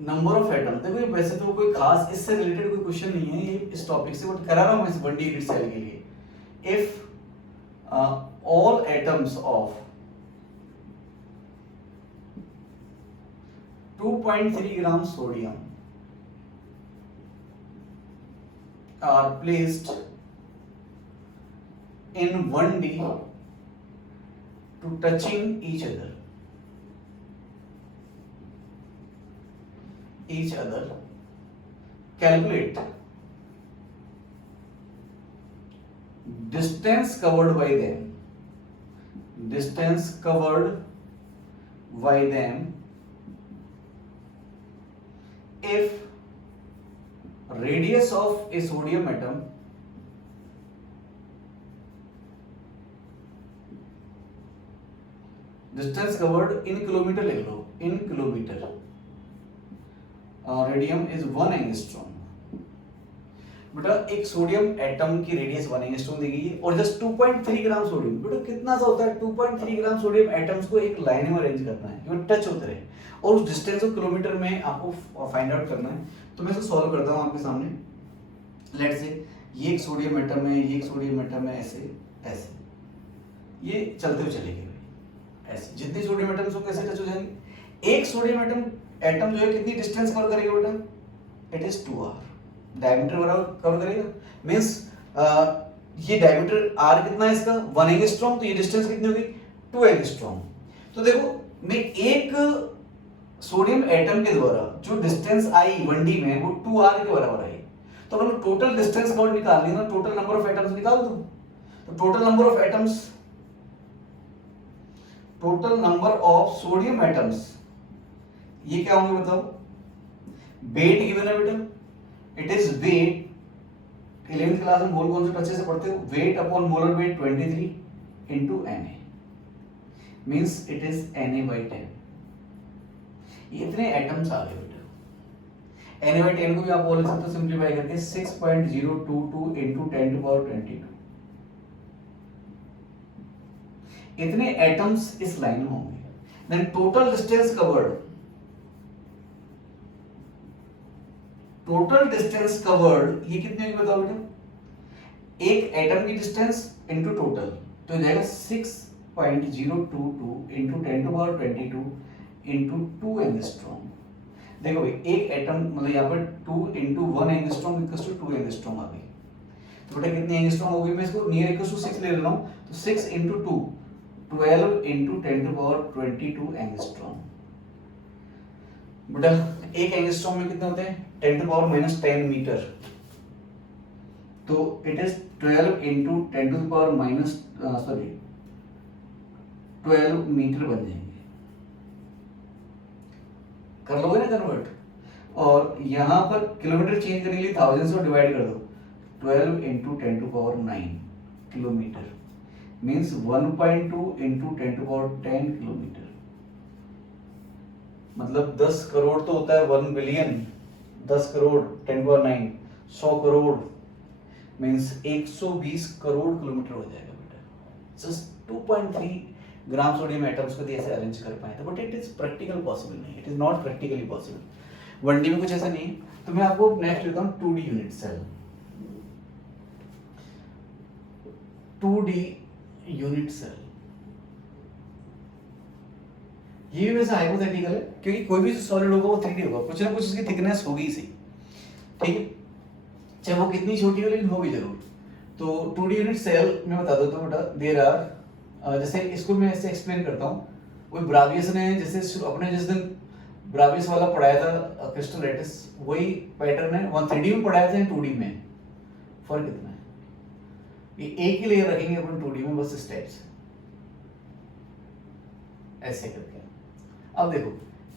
number of atom, देखो वैसे तो कोई खास इससे रिलेटेड कोई क्वेश्चन नहीं है ये इस टॉपिक से, बट करा रहा हूँ इस 1D यूनिट सेल के लिए। If all atoms of 2.3 grams sodium are placed in 1D to touching each other. Calculate distance covered by them. If radius of a sodium atom distance covered in kilometre लिख लो, in kilometre, radium is 1 angstrom. बेटा एक sodium atom की radius 1 angstrom दी गई है और just 2.3 gram sodium. बेटा कितना सा होता है, 2.3 ग्राम सोडियम एटम्स को एक लाइन में अरेंज करना है, ये टच होते रहे और उस डिस्टेंस को किलोमीटर में आपको फाइंड आउट करना है। तो मैं इसको सॉल्व करता हूँ आपके सामने। लेट्स से ये एक सोडियम एटम है, ये एक सोडियम एटम है, ऐसे ऐसे ये चलते हुए चलेंगे ऐसे, जितने सोडियम एटम्स होंगे कैसे टच हो जाएंगे। एक सोडियम एटम जो है कितनी डिस्टेंस कवर करेगा बेटा, इट इज 2r, डायमीटर बराबर कवर करेगा। मींस ये डायमीटर r कितना है इसका 1 एंगस्ट्रॉम, तो ये डिस्टेंस कितनी होगी 2 एंगस्ट्रॉम। तो देखो मैं एक सोडियम एटम के द्वारा जो डिस्टेंस आई 1d में वो 2r के बराबर आई। तो अगर टोटल डिस्टेंस कवर निकालनी है ना, टोटल नंबर ऑफ एटम्स निकाल दो। तो total number of sodium atoms ये क्या होंगे बताओ। वेट गिवन है बेटा, it is wait 11th class में मोल कॉन्सेप्ट अच्छे से पढ़ते हो। Weight upon molar weight 23 into Na means it is Na/10। इतने एटम्स आ गए बेटा। Na/10 को भी आप बोल सकते हो सिंपलीफाई करके 6.022 into 10⁻22। इतने एटम्स इस लाइन में होंगे। देन टोटल डिस्टेंस कवर्ड ये कितनी होगी बताओ बेटा। एक एटम की डिस्टेंस इनटू टोटल तो हो जाएगा 6.022 into 10⁻22 into 2 एंगस्ट्रॉम। देखो भाई एक एटम मतलब यहाँ पर 2 into 1 angstrom equals to 2 angstrom आ गई। तो बेटा कितनी एंगस्ट्रॉम होगी, मैं इसको नियर इक्वल्स टू 6 ले ले रहा हूँ। तो 6 into 2 12 into 10⁻22 एंगस्ट्रॉम। बेटा एक एंगस्ट्रॉम में कितने होते हैं 10⁻−10 मीटर। तो इट इज 12 into 10⁻−12 मीटर बन जाएंगे। कर लोगे ना कन्वर्ट। और यहां पर किलोमीटर चेंज करने के लिए 1000 से डिवाइड कर दो। 12 into 10⁻9 kilometre means 1.2 into 10⁻10 kilometre. मतलब 10 करोड़ तो होता है 1 billion, 10 crore 10⁻9 100 crore means 120 crore kilometre हो जाएगा बेटा। जस्ट 2.3 ग्राम सोडियम एटम्स को ऐसे अरेंज कर पाए थे। But it is practical possible नहीं, it is not practically possible. 1D में कुछ ऐसा नहीं है। तो मैं आपको नेक्स्ट देता हूं 2D unit cell. 2D unit cell ये भी वैसे हाइपोथेटिकल है क्योंकि कोई भी सॉलिड होगा वो 3D होगा, कुछ ना कुछ उसकी थिकनेस होगी सही, ठीक है, चाहे वो कितनी छोटी हो लेकिन होगी जरूर। तो 2D यूनिट सेल मैं बता देता हूँ बेटा। देयर आर जैसे इसको मैं ऐसे एक्सप्लेन करता हूँ। वही ब्रावियस ने जैसे अपने जिस दिन ब्रावियस वाला पढ़ाया था क्रिस्टल लैटिस, वही पैटर्न है। वहाँ 3D में पढ़ाया था 2D में, फर्क कितना है। ये एक ही लेयर रखेंगे अपन 2D में बस इस टाइप से ऐसे करके। अब देखो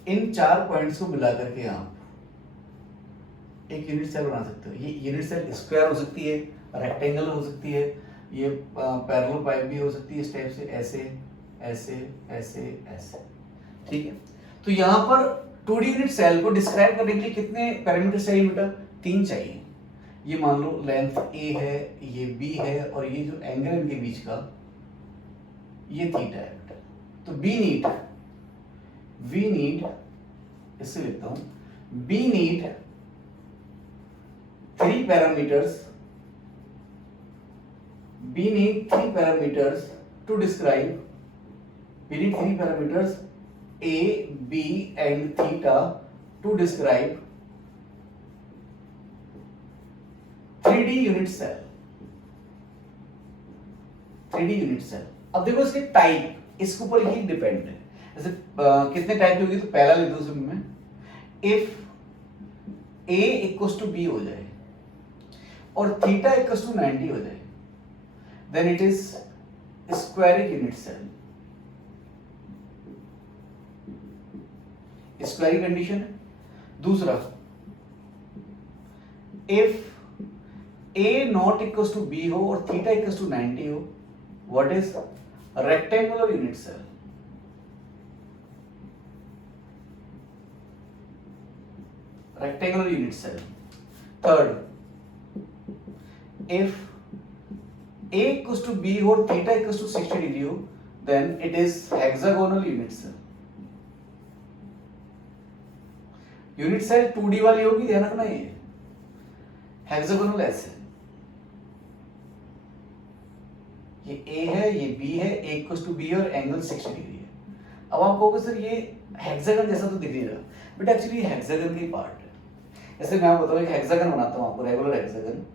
इन 4 पॉइंट्स को मिला करके आप एक यूनिट सेल बना सकते हो। ये यूनिट सेल स्क्वायर हो सकती है, रेक्टेंगल हो सकती है, ये पैरेलल पाइप भी हो सकती है इस टाइप से, ऐसे ऐसे ऐसे ऐसे, ठीक है। तो यहाँ पर 2D यूनिट सेल को डिस्क्राइब करने के लिए कितने पैरामीटर चाहिए बेटा, 3 चाहिए। ये मान लो लेंथ A है, ये B है और ये जो एंगल है इनके बीच का ये थीटा है बेटा। तो वी नीड इससे लिखता हूं, B need 3 parameters to describe, we need 3 parameters A, B and theta to describe 3D unit cell. 3D unit cell. अब देखो इसके टाइप इसके ऊपर ही डिपेंड है। जैसे कितने टाइप की होगी तो पहला ले दो उसमें मैं, if A equals to B हो जाए और थीटा इक्वल्स टू 90 हो जाए, then it is squaric unit cell. Squaric condition है। दूसरा, if A not equals to B हो और थीटा इक्वल्स टू 90 हो, what is rectangular unit cell. Rectangular unit cell. Third, if A equals to B हो और theta equals to 60 degree हो, then it is hexagonal unit cell. Unit cell 2D वाली होगी, ध्यान रखना ये हेक्सागोनल ऐसे, ये A है, ये B है, A equals to B और एंगल 60 डिग्री है। अब आप कहोगे सर ये हेक्सागन जैसा तो दिख नहीं रहा, बट एक्चुअली हेक्सागन का ही पार्ट है। जैसे मैं बताऊं एक हेक्सागन बनाता हूं आपको, regular hexagon.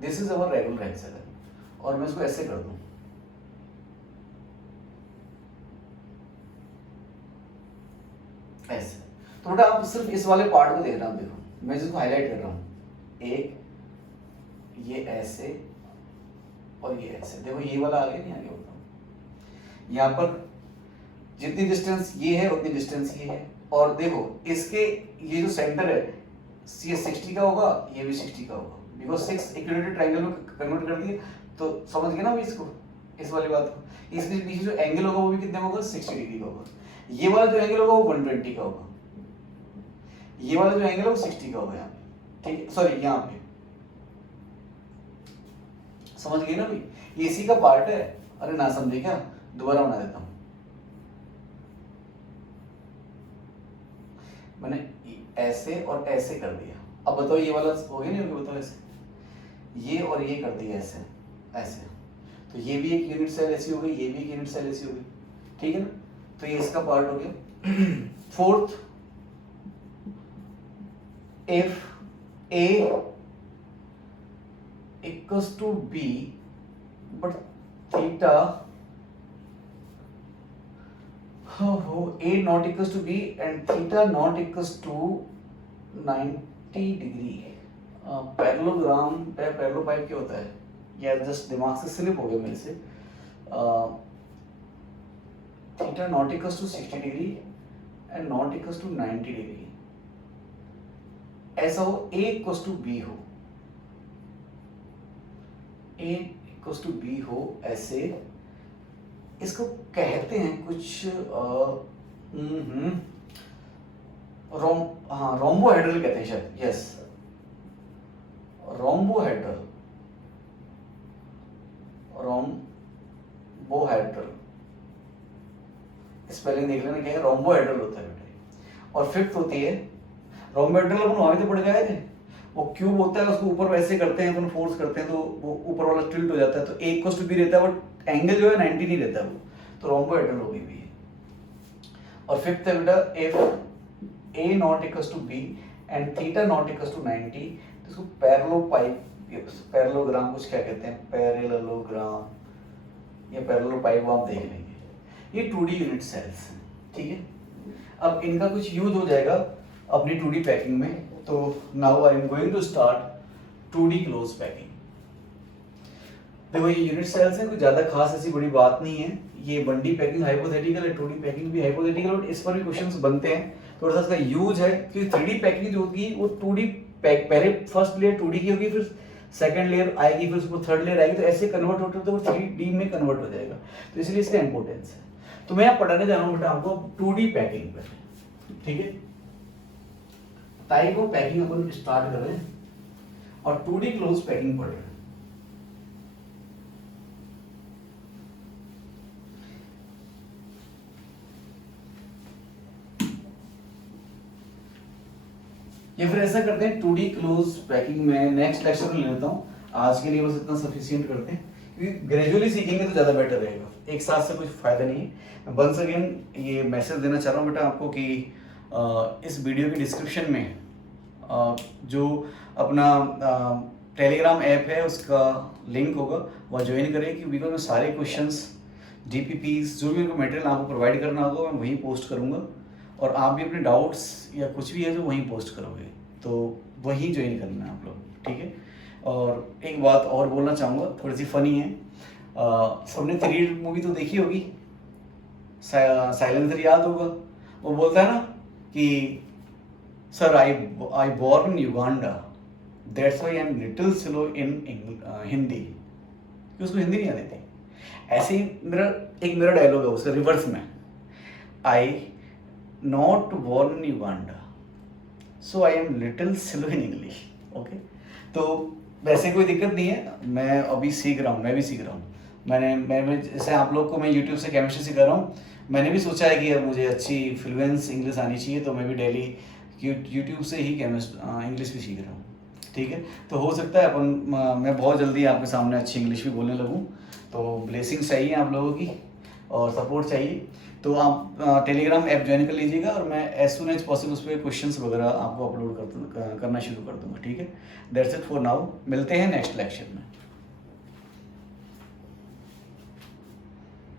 This is our regular hexagon और मैं इसको ऐसे कर दूं, ऐसे। तो बेटा आप सिर्फ इस वाले पार्ट को देख रहा हूं, देखो मैं जिसको हाईलाइट कर रहा हूं, एक ये ऐसे और ये ऐसे, देखो ये वाला आगे नहीं आगे होता, यहाँ पर जितनी डिस्टेंस ये है उतनी डिस्टेंस ये है, और देखो इसके ये जो सेंटर है ये 60 का होगा, ये भी 60 का होगा, बिकॉज 6 इक्विलेटरल ट्रायंगल में कन्वर्ट कर दिए, तो समझ गए ना अभी इसको, इस वाली बात को। इसके पीछे जो एंगल होगा वो भी कितने होगा, 60 डिग्री का होगा। ये वाला जो एंगल होगा वो 120 का होगा, ये वाला जो एंगल है वो 60 का होगा यहाँ पे, ठीक है, सॉरी यहाँ पे, समझ गए ना भाई, ये इसी का पार्ट है। अरे ना समझे क्या, दोबारा बना देता हूं, मैंने ऐसे और ऐसे कर दिया। अब बताओ ये वाला हो गया नहीं हो गया, बताओ ऐसे, ये और ये कर दिया ऐसे ऐसे, तो ये भी एक यूनिट सेल ऐसी हो गई, ये भी एक यूनिट सेल ऐसी हो गई, ठीक है ना, तो ये इसका पार्ट हो गया। Fourth, if A equals to B but theta A not equals to B and theta not equals to 90 degree. Parallelogram parallelepiped क्या होता है, ये जस्ट दिमाग से स्लिप हो गया मेरे से। Theta not equals to 60 degree and not equals to 90 degree, ऐसा हो A इक्वल्स टू B हो, A इक्वल्स टू B हो, ऐसे इसको कहते हैं कुछ रोम्बोहेड्रल कहते हैं शायद, यस रोम्बोहेड्रल, रोम्बोहेड्रल स्पेलिंग देख लेना क्या है, रोम्बोहेड्रल होता है बेटा। और फिफ्थ होती है रोम्बोहेड्रल, अपन वहां तो पढ़ गए थे, वो क्यूब होता है उसको ऊपर वैसे करते हैं अपन, फोर्स करते हैं तो वो ऊपर वाला टिल्ट हो जाता है, तो A इक्वल्स टू B रहता है बट एंगल जो है 90 नहीं रहता वो, तो रोम्बोहेड्रल होगी भी। और फिफ्थ है बेटा, if A not equals to B and theta not equals to 90, तो इसको पैरेललोपाइप, पैरेललोग्राम कुछ क्या कहते हैं, पैरेललोग्राम या पैरेललोपाइप आप देख लेंगे। ये 2D यूनिट सेल्स, ठीक है। अब इनका कुछ यूज हो जाएगा अपनी 2D पैकिंग में, तो now I am going to start 2D close packing. देखो ये यूनिट सेल्स हैं, कोई ज्यादा खास ऐसी बड़ी बात नहीं है, ये 1D पैकिंग हाइपोथेटिकल है, 2D पैकिंग भी हाइपोथेटिकल, बट इस पर भी क्वेश्चंस बनते हैं, थोड़ा सा इसका यूज है, क्योंकि 3D पैकिंग जो होगी वो 2D पैक, पहले फर्स्ट लेयर 2D की होगी, फिर सेकंड लेयर आएगी, फिर उसको थर्ड लेयर आएगी, तो ऐसे कन्वर्ट होते होते वो 3D में कन्वर्ट हो जाएगा, तो इसलिए इसका इंपॉर्टेंस है। तो मैं यहाँ पढ़ाने जा रहा हूँ बेटा आपको 2D पैकिंग पर, ठीक है। Type of packing upon start कर रहे हैं और 2D क्लोज पैकिंग पढ़ रहे हैं। या फिर ऐसा करते हैं 2D क्लोज पैकिंग में नेक्स्ट लेक्चर में ले लेता हूँ, आज के लिए बस इतना सफिशिएंट करते हैं, क्योंकि ग्रेजुअली सीखेंगे तो ज्यादा बेटर रहेगा। एक साथ से कुछ फ़ायदा नहीं है। वंस अगेन ये मैसेज देना चाह रहा हूँ बेटा आपको कि इस वीडियो के डिस्क्रिप्शन में जो अपना टेलीग्राम ऐप है उसका लिंक होगा, वह ज्वाइन करें, कि बिकॉज मैं सारे क्वेश्चंस DPPs जो भी उनको मटेरियल आपको प्रोवाइड करना होगा मैं वहीं पोस्ट करूँगा, और आप भी अपने डाउट्स या कुछ भी है जो वहीं पोस्ट करोगे, तो वहीं ज्वाइन करना है आप लोग, ठीक है। और एक बात और बोलना चाहूँगा, थोड़ी सी फ़नी है। सबने 3 इडियट मूवी तो देखी होगी, साइलेंसर याद होगा। वो बोलता है ना कि sir I born in Uganda, that's why I am little slow in Hindi, कि उसको हिंदी नहीं आती थी। ऐसे ही मेरा डायलॉग है उसका रिवर्स में, I not born in Uganda so I am little slow in English. Okay, तो वैसे कोई दिक्कत नहीं है, मैं अभी सीख रहा हूँ, मैं भी सीख रहा हूँ। मैं जैसे आप लोग को मैं यूट्यूब से केमिस्ट्री सिखा रहा हूँ, मैंने भी सोचा है कि अब मुझे अच्छी फ्लुएंस इंग्लिश आनी चाहिए, तो मैं भी डेली यूट्यूब से ही इंग्लिश भी सीख रहा हूँ, ठीक है। तो हो सकता है मैं बहुत जल्दी आपके सामने अच्छी इंग्लिश भी बोलने लगूँ। तो ब्लेसिंग्स चाहिए आप लोगों की और सपोर्ट चाहिए, तो आप टेलीग्राम ऐप ज्वाइन कर लीजिएगा, और मैं एज सुन एज पॉसिबल उस पर क्वेश्चंस वगैरह आपको अपलोड करना शुरू कर दूँगा, ठीक है। दैट्स इट फॉर नाउ, मिलते हैं नेक्स्ट लेक्चर में।